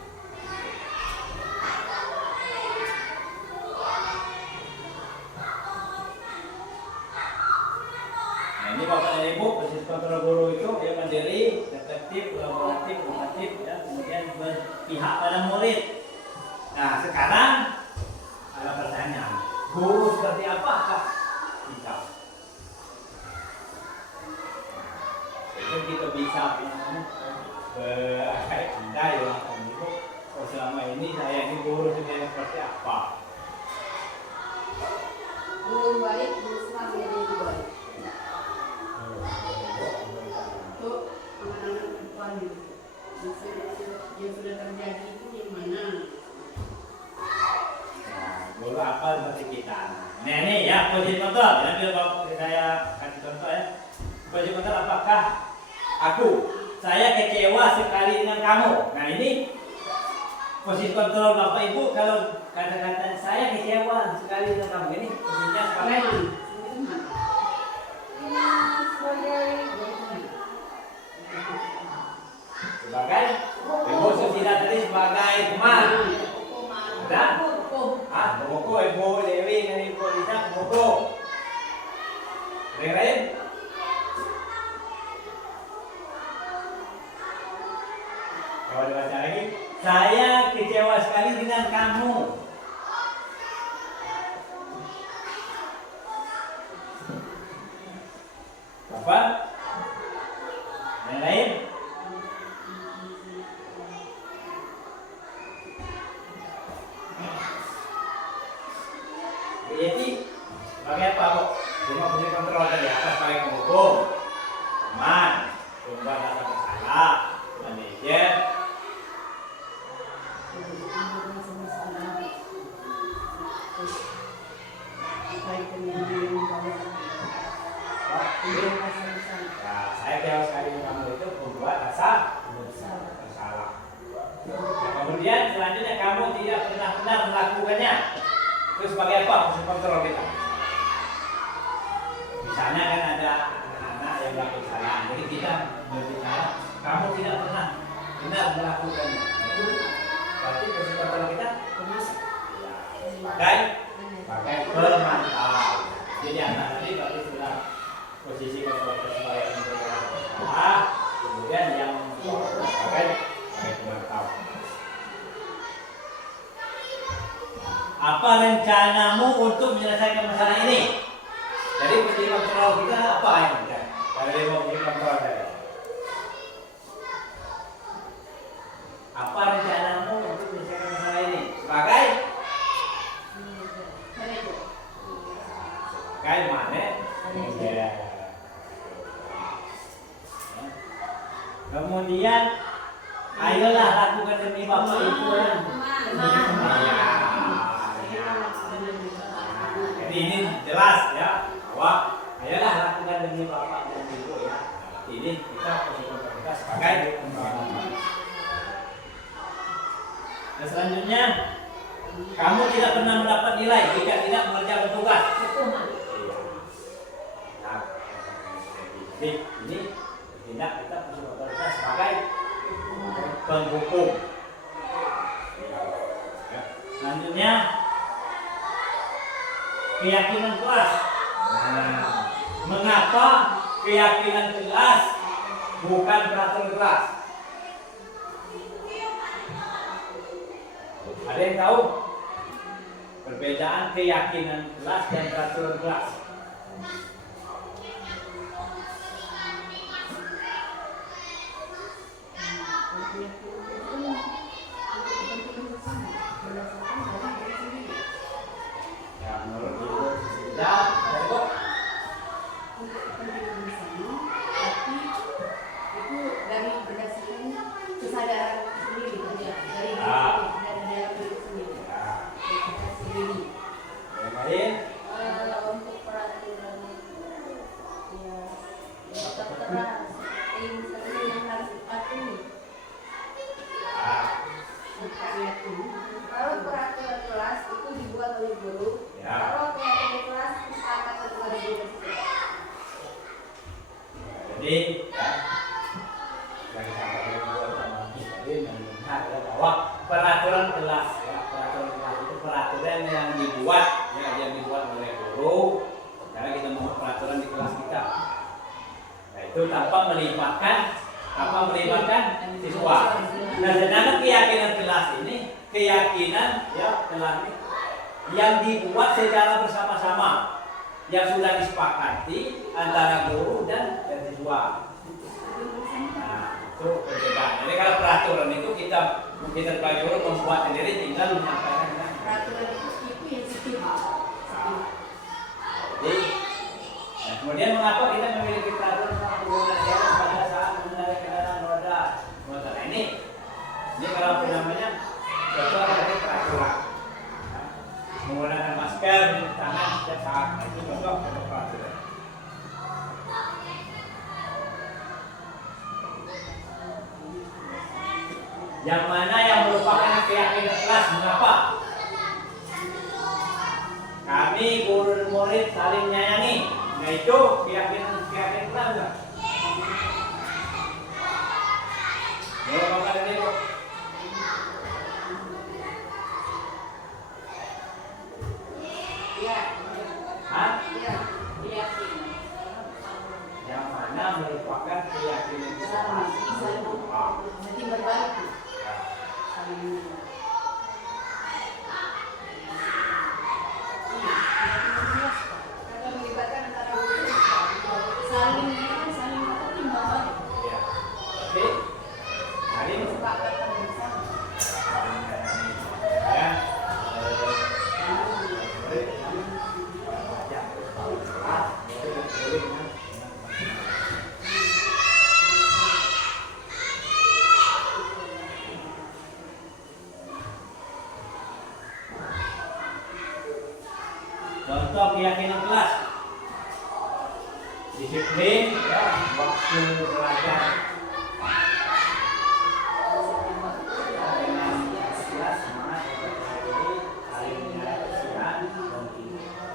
Nah, ini Bapak dan Ibu, posisi kontrol guru itu dia mandiri, tertib, kolaboratif, inovatif, ya, kemudian berpihak pada murid. Nah, sekarang ada pertanyaan, guru seperti apakah kita? Itu kita bisa berandai ya, oh, selama ini saya ini guru seperti apa? Guru baik, guru Islam yang baik. Untuk anak-anak depan yang sudah terjadi itu yang mana? Guru apa seperti kita? Nah ini ya posisi kontrol. Nanti saya kasih contoh ya. Posisi kontrol apakah saya kecewa sekali dengan kamu. Nah ini posisi kontrol Bapak Ibu kalau kata-kata saya kecewa sekali dengan kamu ini posisinya sebagai Ibu Susila tadi sebagai teman. Dan Boko, Ibu Dewi dan Ibu Lisa Boko. Lain? Coba dibaca lagi. Saya kecewa sekali dengan kamu. Apa? Yang lain? Jadi sebagai apa Bu? Cuma fungsi kontrol tadi apa sebagai penghukum, teman, sumber rasa bersalah, manajer. Nah, saya kira sekali kamu itu membuat rasa bersalah. Nah, kemudian selanjutnya kamu tidak pernah benar melakukannya. Itu sebagai apa fungsi kontrol kita? Misalnya kan ada anak-anak yang melakukan kesalahan, jadi kita berbicara, kamu tidak pernah benar melakukannya. Itu berarti fungsi kontrol kita sebagai pemantau. Jadi anak tadi berarti sudah posisi kontrol sebagai pemantau, kemudian yang sebagai pemantau. Apa rencanamu untuk menyelesaikan masalah ini? Jadi fungsi kontrol kita apa yang kita? Dari fungsi kontrol tadi. Apa rencanamu untuk menyelesaikan masalah ini? Sebagai mana? Kemudian ayolah lakukan demi Bapak Ibu. Jadi ini jelas ya bahwa ayolah lakukan demi Bapak dan Ibu ya. Ini kita kita sebagai. Dan selanjutnya Kamu tidak pernah mendapat nilai jika tidak mengerjakan tugas. Hukuman. Nah, jadi ini tindak kita otoritas sebagai penghukum. Ya. Selanjutnya keyakinan kelas. Nah, mengapa keyakinan kelas bukan peraturan kelas? Ada yang tahu perbedaan keyakinan kelas dan peraturan kelas? Ya, menurut Ibu ya, Ibu. Untuk kepentingan bersama, tapi itu dari berdasarkan kesadaran sendiri aja, dari diri sendiri, dari kita sendiri. Yang lain? Untuk peraturan ya tertera misalnya yang harus dipatuhi. Kalau peraturan kelas itu dibuat oleh guru, Ya. kalau keyakinan kelas kesepakatan oleh guru. Jadi ya, yang disampaikan oleh teman tadi melihat ya, bahwa peraturan kelas ya, peraturan kelas itu peraturan yang dibuat ya, yang dibuat oleh guru karena kita mau peraturan di kelas kita. Nah itu tanpa melibatkan siswa. Nah sedangkan keyakinan kelas ini keyakinan ya kelas ini yang dibuat secara bersama-sama yang sudah disepakati antara guru dan siswa. Nah, itu perbedaan. Jadi kalau peraturan itu kita sebagai guru membuat sendiri, tinggal menyampaikan dengan Peraturan itu yang setiap. Jadi, nah, kemudian mengapa kita memiliki peraturan tentang penggunaan jalan pada saat mengendarai kendaraan roda motor? Nah, ini kalau apa namanya contoh dari peraturan. Nah, menggunakan masker di tangan setiap saat. Nah, itu contoh peraturan. Yang mana yang merupakan keyakinan kelas? Mengapa? Kami guru dan murid saling menyayangi. Nah itu keyakinan kelas enggak? Boleh Bapak dan Ibu? Ya, Hah? ya, ya. Yang mana merupakan keyakinan kelas? Nanti berbalik. Kalau melibatkan antara guru Saling apa timbal balik. Ya. Oke. Hari ini Kesepakatan bersama. ya. Contoh keyakinan kelas, disiplin, ya, waktu belajar, ya, dengan jelas semangat untuk diri, saling menjaga kebersihan,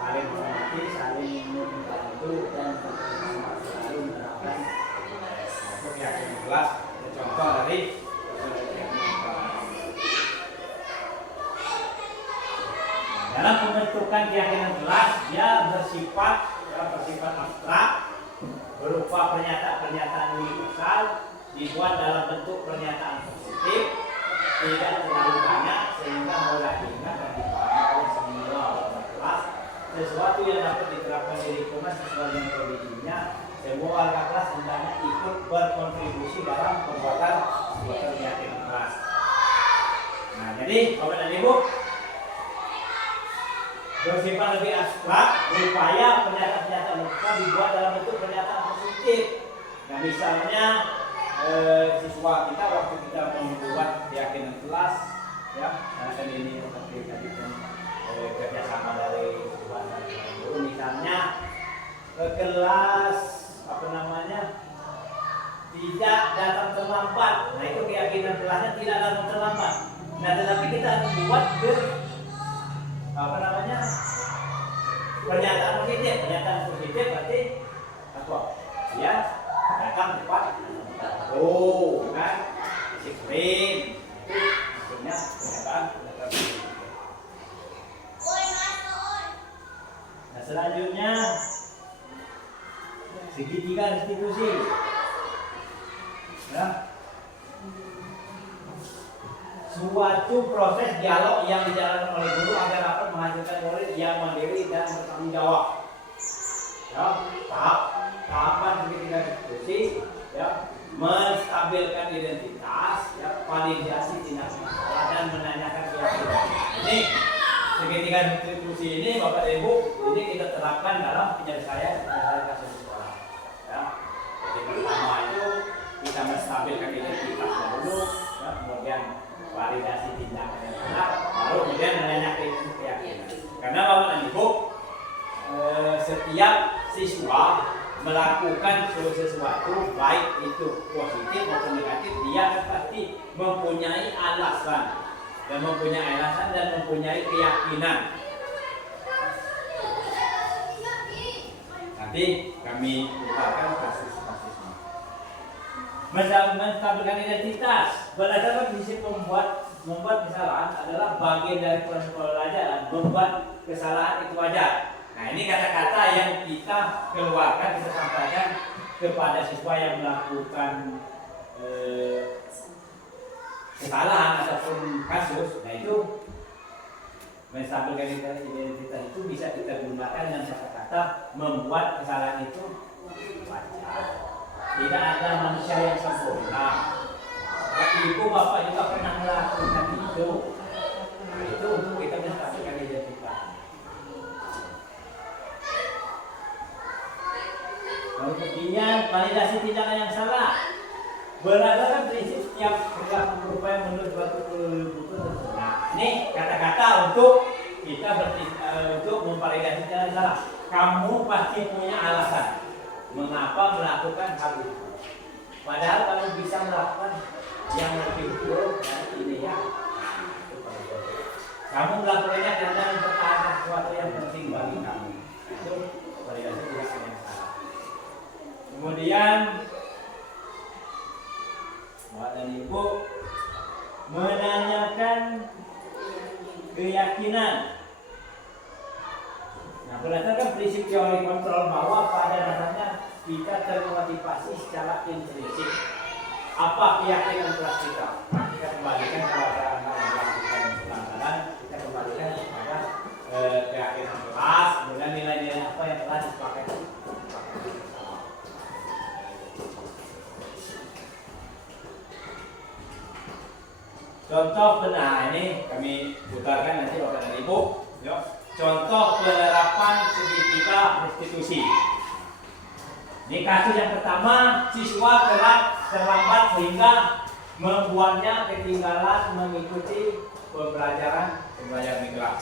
saling menghormati, saling membantu dan selalu menerapkan itu keyakinan kelas. Contoh dari dalam pembentukan keyakinan kelas, dia bersifat abstrak, berupa pernyataan universal, dibuat dalam bentuk pernyataan positif, tidak terlalu banyak sehingga mudah diingat dan dipahami oleh semua warga kelas. Sesuatu yang dapat diterapkan di lingkungan sesuai dengan kondisinya. Semua warga kelas hendaknya ikut berkontribusi dalam pembuatan suatu keyakinan kelas. Nah, jadi Bapak dan Ibu, bersifat lebih abstrak, berupaya pernyataan-pernyataan mereka dibuat dalam bentuk pernyataan positif. Nah misalnya siswa kita waktu kita membuat keyakinan kelas, ya, dan ini seperti tadi kan kerjasama dari siswa dan guru. Misalnya kelas apa namanya tidak datang terlambat. Nah itu keyakinan kelasnya tidak datang terlambat. Nah tetapi kita harus buat apa namanya, pernyataan positif berarti apa? Dia datang tepat. Oh, kan? Disiplin. Maksudnya pernyataan. Nah, selanjutnya segitiga restitusi. Ya. Suatu proses dialog yang dijalankan oleh guru agar dapat menghasilkan murid yang mandiri dan bertanggung jawab. Ya, tahapan segitiga restitusi, ya, menstabilkan identitas, ya, validasi tindak masalah dan menanyakan keyakinan. Ini segitiga restitusi ini, Bapak dan Ibu, ini kita terapkan dalam penyelesaian kasus sekolah. Ya. Jadi pertama itu kita menstabilkan identitas dulu, ya, kemudian validasi tindakan yang benar, baru kemudian menanyakan keyakinan. Karena Bapak dan Ibu, setiap siswa melakukan sesuatu, baik itu positif maupun negatif, dia pasti mempunyai alasan dan mempunyai keyakinan. Nanti kami ungkapkan kasus-kasusnya. Menstabilkan identitas berdasarkan prinsip membuat kesalahan adalah bagian dari proses pembelajaran. Membuat kesalahan itu wajar. Nah, ini kata-kata yang kita keluarkan, kita sampaikan kepada siswa yang melakukan kesalahan ataupun kasus. Nah, itu menstabilkan identitas itu bisa kita gunakan dengan kata-kata membuat kesalahan itu wajar. Tidak ada manusia yang sempurna. Ibu bapak juga pernah melakukan itu. Nah, itu untuk kita menstabilkan identitas. Lalu kemudian validasi tindakan yang salah. Berdasarkan prinsip setiap perilaku berupaya menurut suatu kebutuhan. Nah, ini kata-kata untuk kita untuk memvalidasi tindakan yang salah. Kamu pasti punya alasan mengapa melakukan hal itu. Padahal kamu bisa melakukan yang lebih buruk dari ini ya. Kamu melakukannya karena mempertahankan sesuatu yang penting bagi kamu. Itu validasi tindakan yang salah. Kemudian Bapak dan Ibu menanyakan keyakinan. Nah, berdasarkan prinsip teori kontrol bahwa pada dasarnya kita termotivasi secara intrinsik. Apa keyakinan kelas kita? Nah, kita kembalikan kepada anak yang melakukan pelanggaran, kita kembalikan kepada keyakinan kelas, kemudian nilai-nilai apa yang telah disepakati. Contoh benar ini kami putarkan nanti Bapak dan Ibu. Ya. Contoh penerapan segitiga restitusi. Ini kasus yang pertama, siswa terlambat sehingga membuatnya ketinggalan mengikuti pembelajaran migran.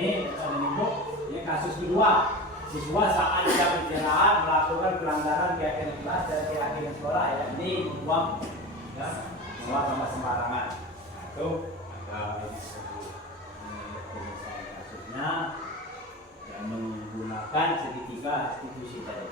ini kasus kedua. Siswa saat jam istirahat melakukan pelanggaran keyakinan kelas dan keyakinan sekolah, ya ini membuang sama sembarangan. Itu ada penyelesaian kasusnya dan menggunakan segitiga institusi tadi.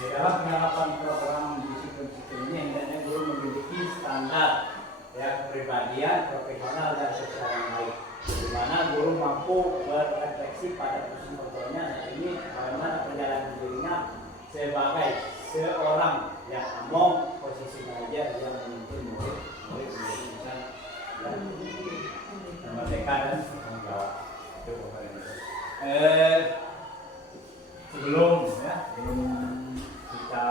Di dalam penerapan program disiplin ini hendaknya guru memiliki standar kepribadian, profesional dan sosial yang baik, di mana guru mampu berefleksi pada posisi kontrolnya. Ini bagaimana perjalanan dirinya sebagai seorang yang among posisi mengajar yang memimpin murid menjadi insan yang merdeka dan tanggung jawab. Sebelum kita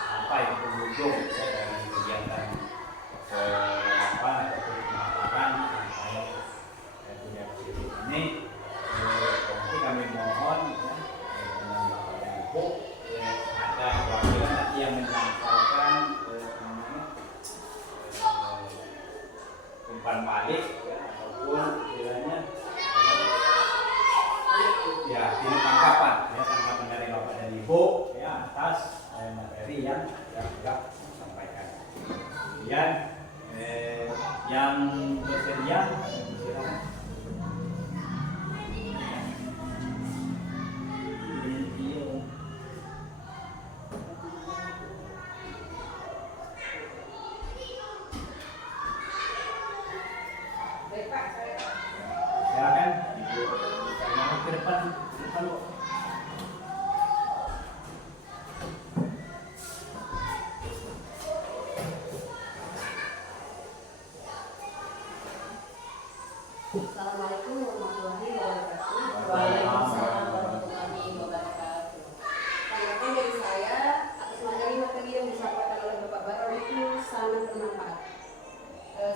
sampai ke penghujung dari kegiatan pemaparan saya punya ini, nanti kami mohon dengan Bapak dan Ibu ada perwakilan nanti yang menyampaikan umpan balik ataupun istilahnya tanggapan dari Bapak dan Ibu atas materi yang sudah disampaikan. Kemudian yang bersedia silakan. Silakan. Ke depan. Assalamualaikum warahmatullahi wabarakatuh. Waalaikumsalam warahmatullahi wabarakatuh. Tanggapan dari saya atas materi yang disampaikan oleh Bapak Baron itu sangat bermanfaat.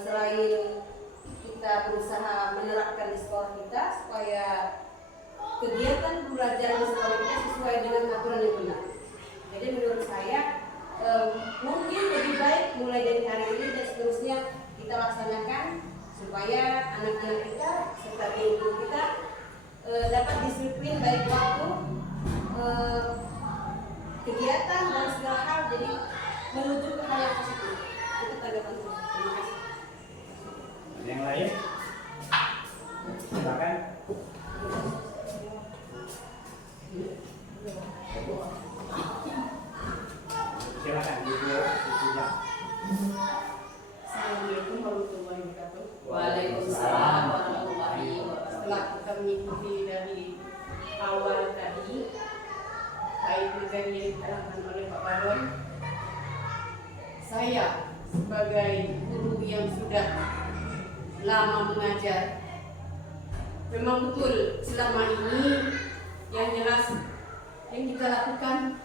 Selain kita berusaha menerapkan di sekolah kita supaya kegiatan belajar di sekolah kita sesuai dengan aturan yang benar. Jadi menurut saya mungkin lebih baik mulai dari hari ini dan sebagai guru yang sudah lama mengajar, memang betul selama ini yang jelas yang kita lakukan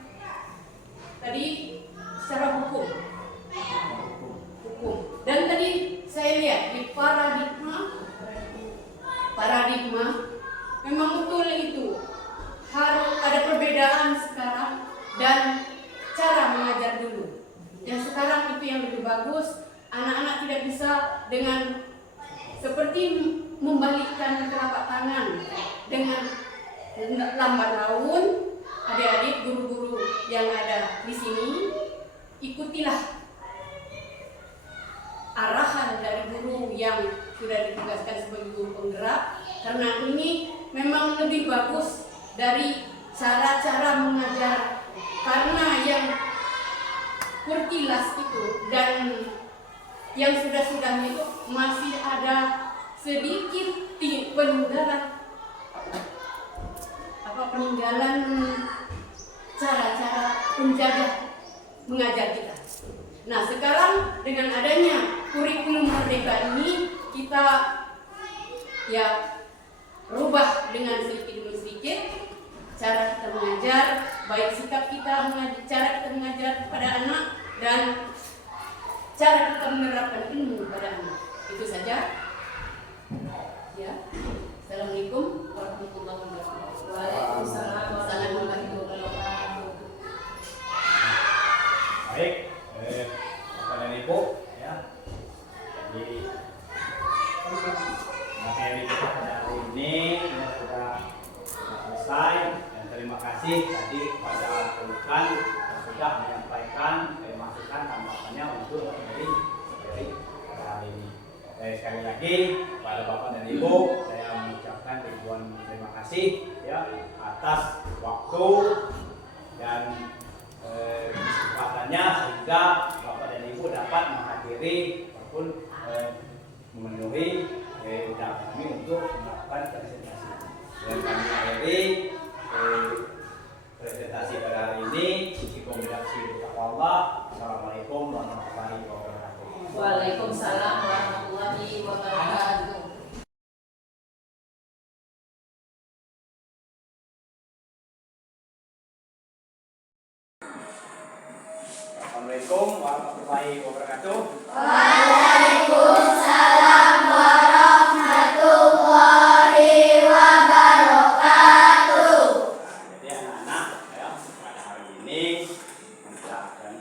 tadi secara hukum. Dan tadi saya lihat di paradigma memang betul itu harus ada perbedaan sekarang dan cara mengajar dulu. Yang sekarang itu yang lebih bagus, anak-anak tidak bisa dengan seperti membalikkan telapak tangan dengan lambat laun. Adik-adik guru-guru yang ada di sini, ikutilah arahan dari guru yang sudah ditugaskan sebagai guru penggerak, karena ini memang lebih bagus dari cara-cara mengajar, karena yang kurtilas itu dan yang sudah-sudahnya itu masih ada sedikit peninggalan cara-cara penjajah mengajar kita. Nah, sekarang dengan adanya kurikulum merdeka ini, kita ya rubah dengan sedikit demi sedikit cara kita mengajar, baik sikap kita mengajar, cara kita mengajar kepada anak, dan cara kita menerapkan ilmu kepada anak. Itu saja. Ya. Assalamualaikum warahmatullahi wabarakatuh. Waalaikumsalam warahmatullahi wabarakatuh. Baik, Bapak dan Ibu, ya. Jadi materi kita pada hari ini sudah selesai, dan terima kasih tadi kepada Puluhan yang sudah menyampaikan masukan tanggapannya untuk materi pada hari ini. Sekali lagi kepada Bapak dan Ibu, saya mengucapkan ribuan terima kasih ya atas waktu dan kesempatannya sehingga Bapak dan Ibu dapat menghadiri ataupun memenuhi undangan kami untuk melakukan presentasi. Dan kami akhiri presentasi pada hari ini. Assalamualaikum warahmatullahi wabarakatuh. Waalaikumsalam warahmatullahi wabarakatuh. Assalamualaikum warahmatullahi wabarakatuh. Waalaikumsalam warahmatullahi wabarakatuh. Jadi anak-anak ya, pada hari ini kita akan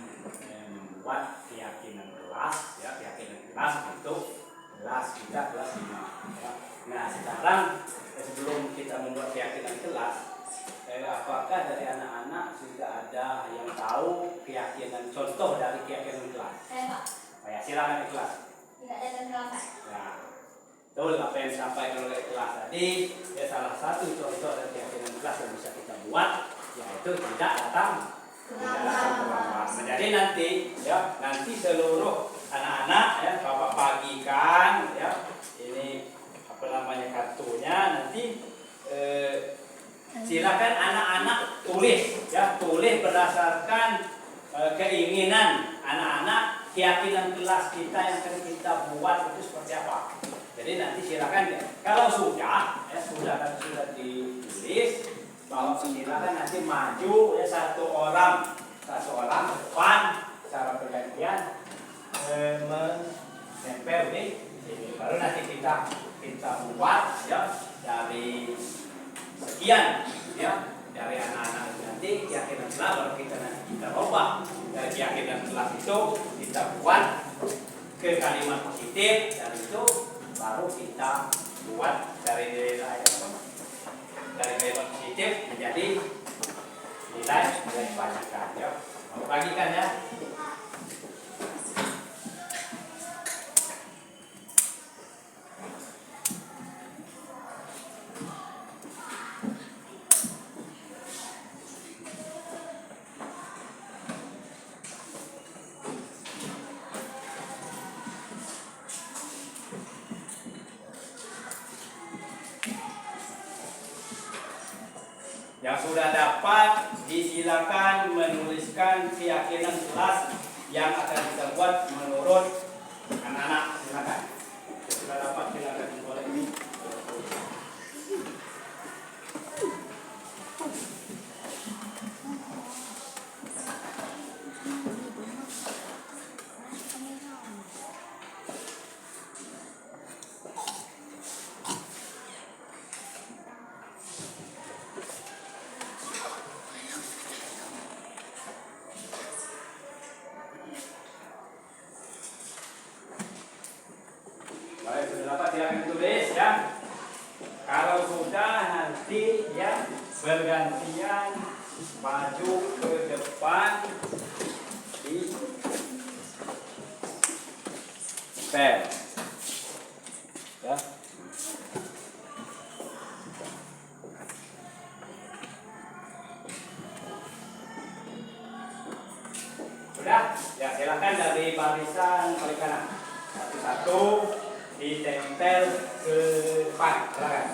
membuat keyakinan kelas ya, keyakinan kelas untuk kelas kita kelas 5 ya. Nah, sekarang sebelum kita membuat keyakinan kelas, apakah dari anak-anak sudah ada yang tahu keyakinan, contoh dari keyakinan kelas? Pak. Ya, silakan kelas. Tidak ada penjelasan. Nah, betul apa yang disampaikan oleh kelas tadi, ya salah satu contoh dari keyakinan kelas yang bisa kita buat, yaitu tidak datang terlambat. Jadi nanti seluruh anak-anak ya Bapak bagikan ya ini apa namanya kartunya, nanti silakan anak-anak tulis berdasarkan keinginan anak-anak, keyakinan kelas kita yang akan kita buat itu seperti apa. Jadi nanti silakan kalau sudah ditulis, bahwa silakan nanti maju ya satu orang depan secara bergantian menempel di sini. Baru nanti kita buat ya dari sekian ya dari anak-anak nanti keyakinan kelas, baru kita ubah dari keyakinan kelas itu kita buat ke kalimat positif, dan itu baru kita buat dari nilai positif menjadi nilai bagikan ya. Mau bagikan ya. Yang sudah dapat disilakan menuliskan keyakinan kelas yang akan kita buat menurut Anak-anak silakan. Sudah dapat silakan koleksi. Baik, sudah dapat silakan tulis ya. Kalau sudah nanti ya bergantian maju ke depan di pen. Ya. Sudah, ya silakan dari barisan paling kanan. Satu-satu ditempel ke depan, silakan.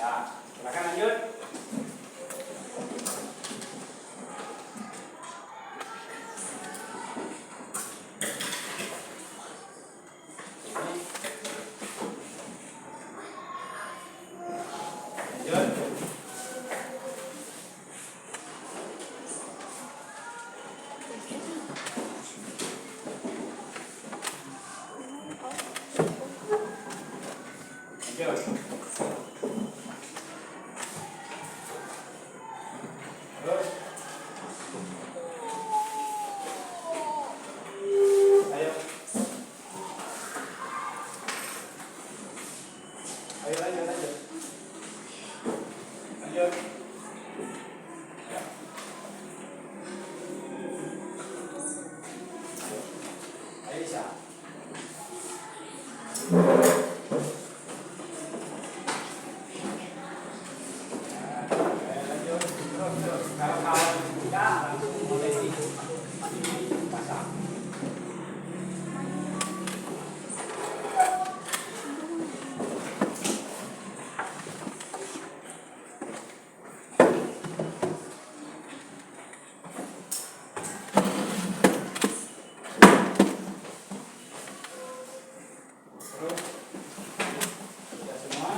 Ya, silakan lanjut. Lanjut. Lanjut. Terus. Ayo. Ayo lanjut. Lanjut. Ya. Aisyah. Lanjut. Terus. Kalau kawan sudah langsung mulai dipasang. Terus. Sudah semua.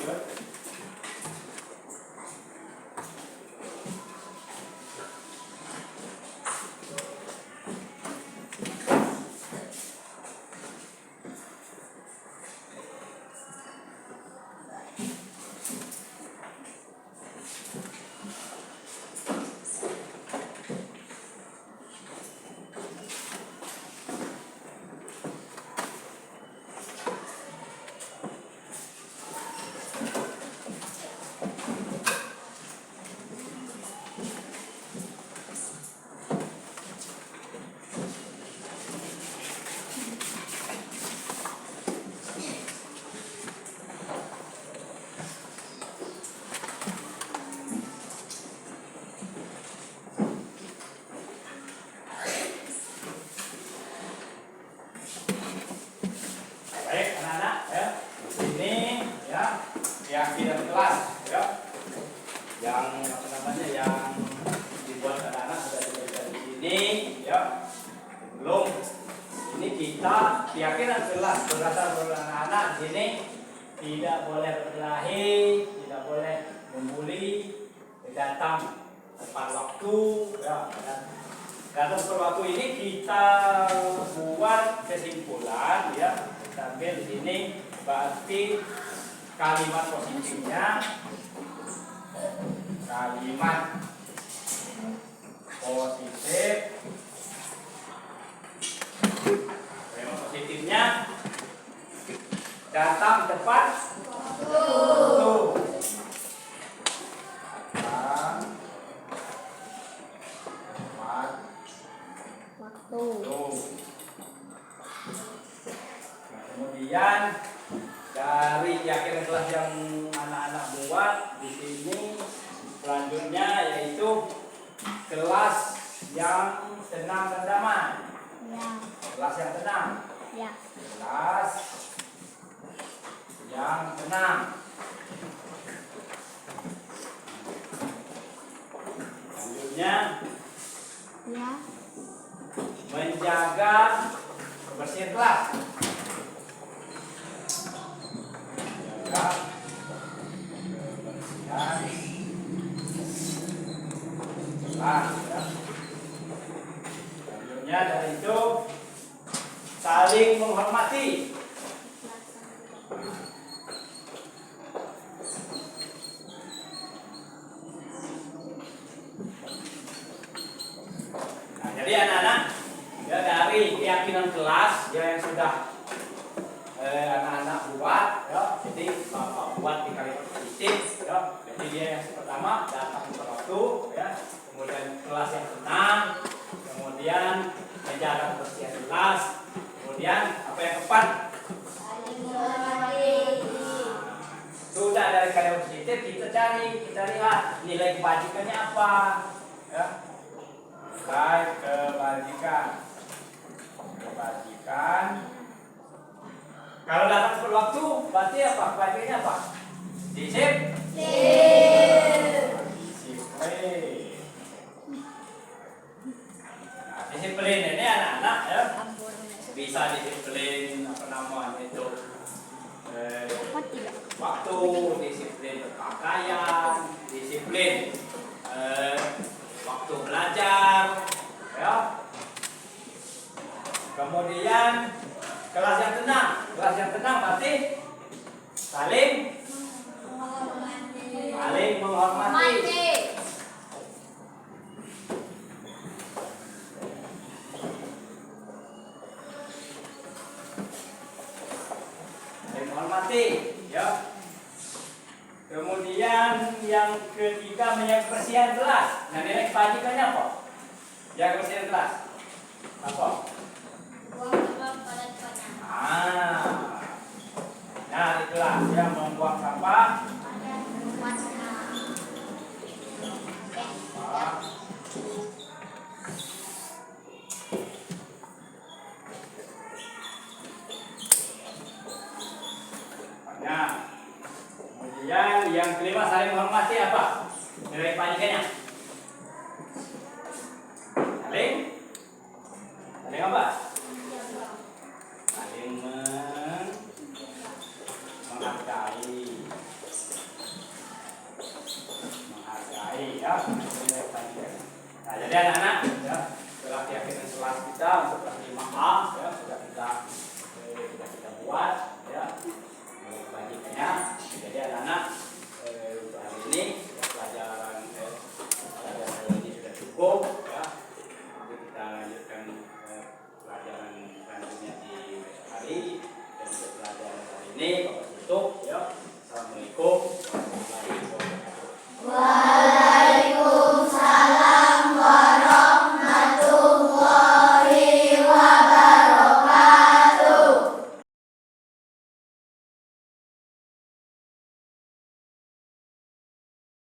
Lanjut. Baik anak-anak ya, ini ya keyakinan kelas ya, yang apa namanya yang dibuat anak-anak sudah diberikan di sini ya. Belum ini kita keyakinan kelas berdasar anak-anak di sini tidak boleh berkelahi, tidak boleh membuli, datang tepat waktu ya. Karena tepat waktu ini kita buat kesimpulan ya. Sambil di sini berarti kalimat positifnya, kalimat positif, kalimat positifnya datang tepat waktu. Datang tepat waktu. Kemudian dari keyakinan kelas yang anak-anak buat di sini selanjutnya yaitu kelas yang tenang dan damai. Ya. Kelas yang tenang. Ya. Kelas yang tenang. Selanjutnya, Ya. menjaga kebersihan kelas. Menjaga kebersihan kelas. Ya. Selanjutnya dari itu, saling menghormati. Nah, jadi anak-anak, ya dari keyakinan kelas ya yang sudah anak-anak buat, ya, jadi bapak buat di kali titik, ya. Jadi dia yang pertama datang tepat waktu, ya. Kemudian kelas yang tenang, kemudian menjaga kebersihan kelas, kemudian apa yang keempat? Saling menghormati. Sudah dari karya positif kita lihat nilai kebajikannya apa, ya. Nilai kebajikan. Kalau datang tepat waktu, berarti apa? Kebajikannya apa? Disiplin. Nah, disiplin ini anak-anak, ya. Bisa disiplin apa namanya itu waktu, disiplin berpakaian, disiplin waktu belajar, ya. Kemudian kelas yang tenang berarti saling menghormati. Menghormati, ya. Kemudian yang ketiga menjaga kebersihan kelas. Nah, nilai kebajikannya apa? Jaga kebersihan kelas. Apa? Nah, di kelas yang membuang sampah. Nah, kemudian yang kelima saling menghormati apa? Nilai kebajikannya. Saling apa? Saling menghargai, ya. Nilai kebajikan. Nah, jadi anak-anak, ya, setelah keyakinan kelas kita untuk 5A, ya, sudah kita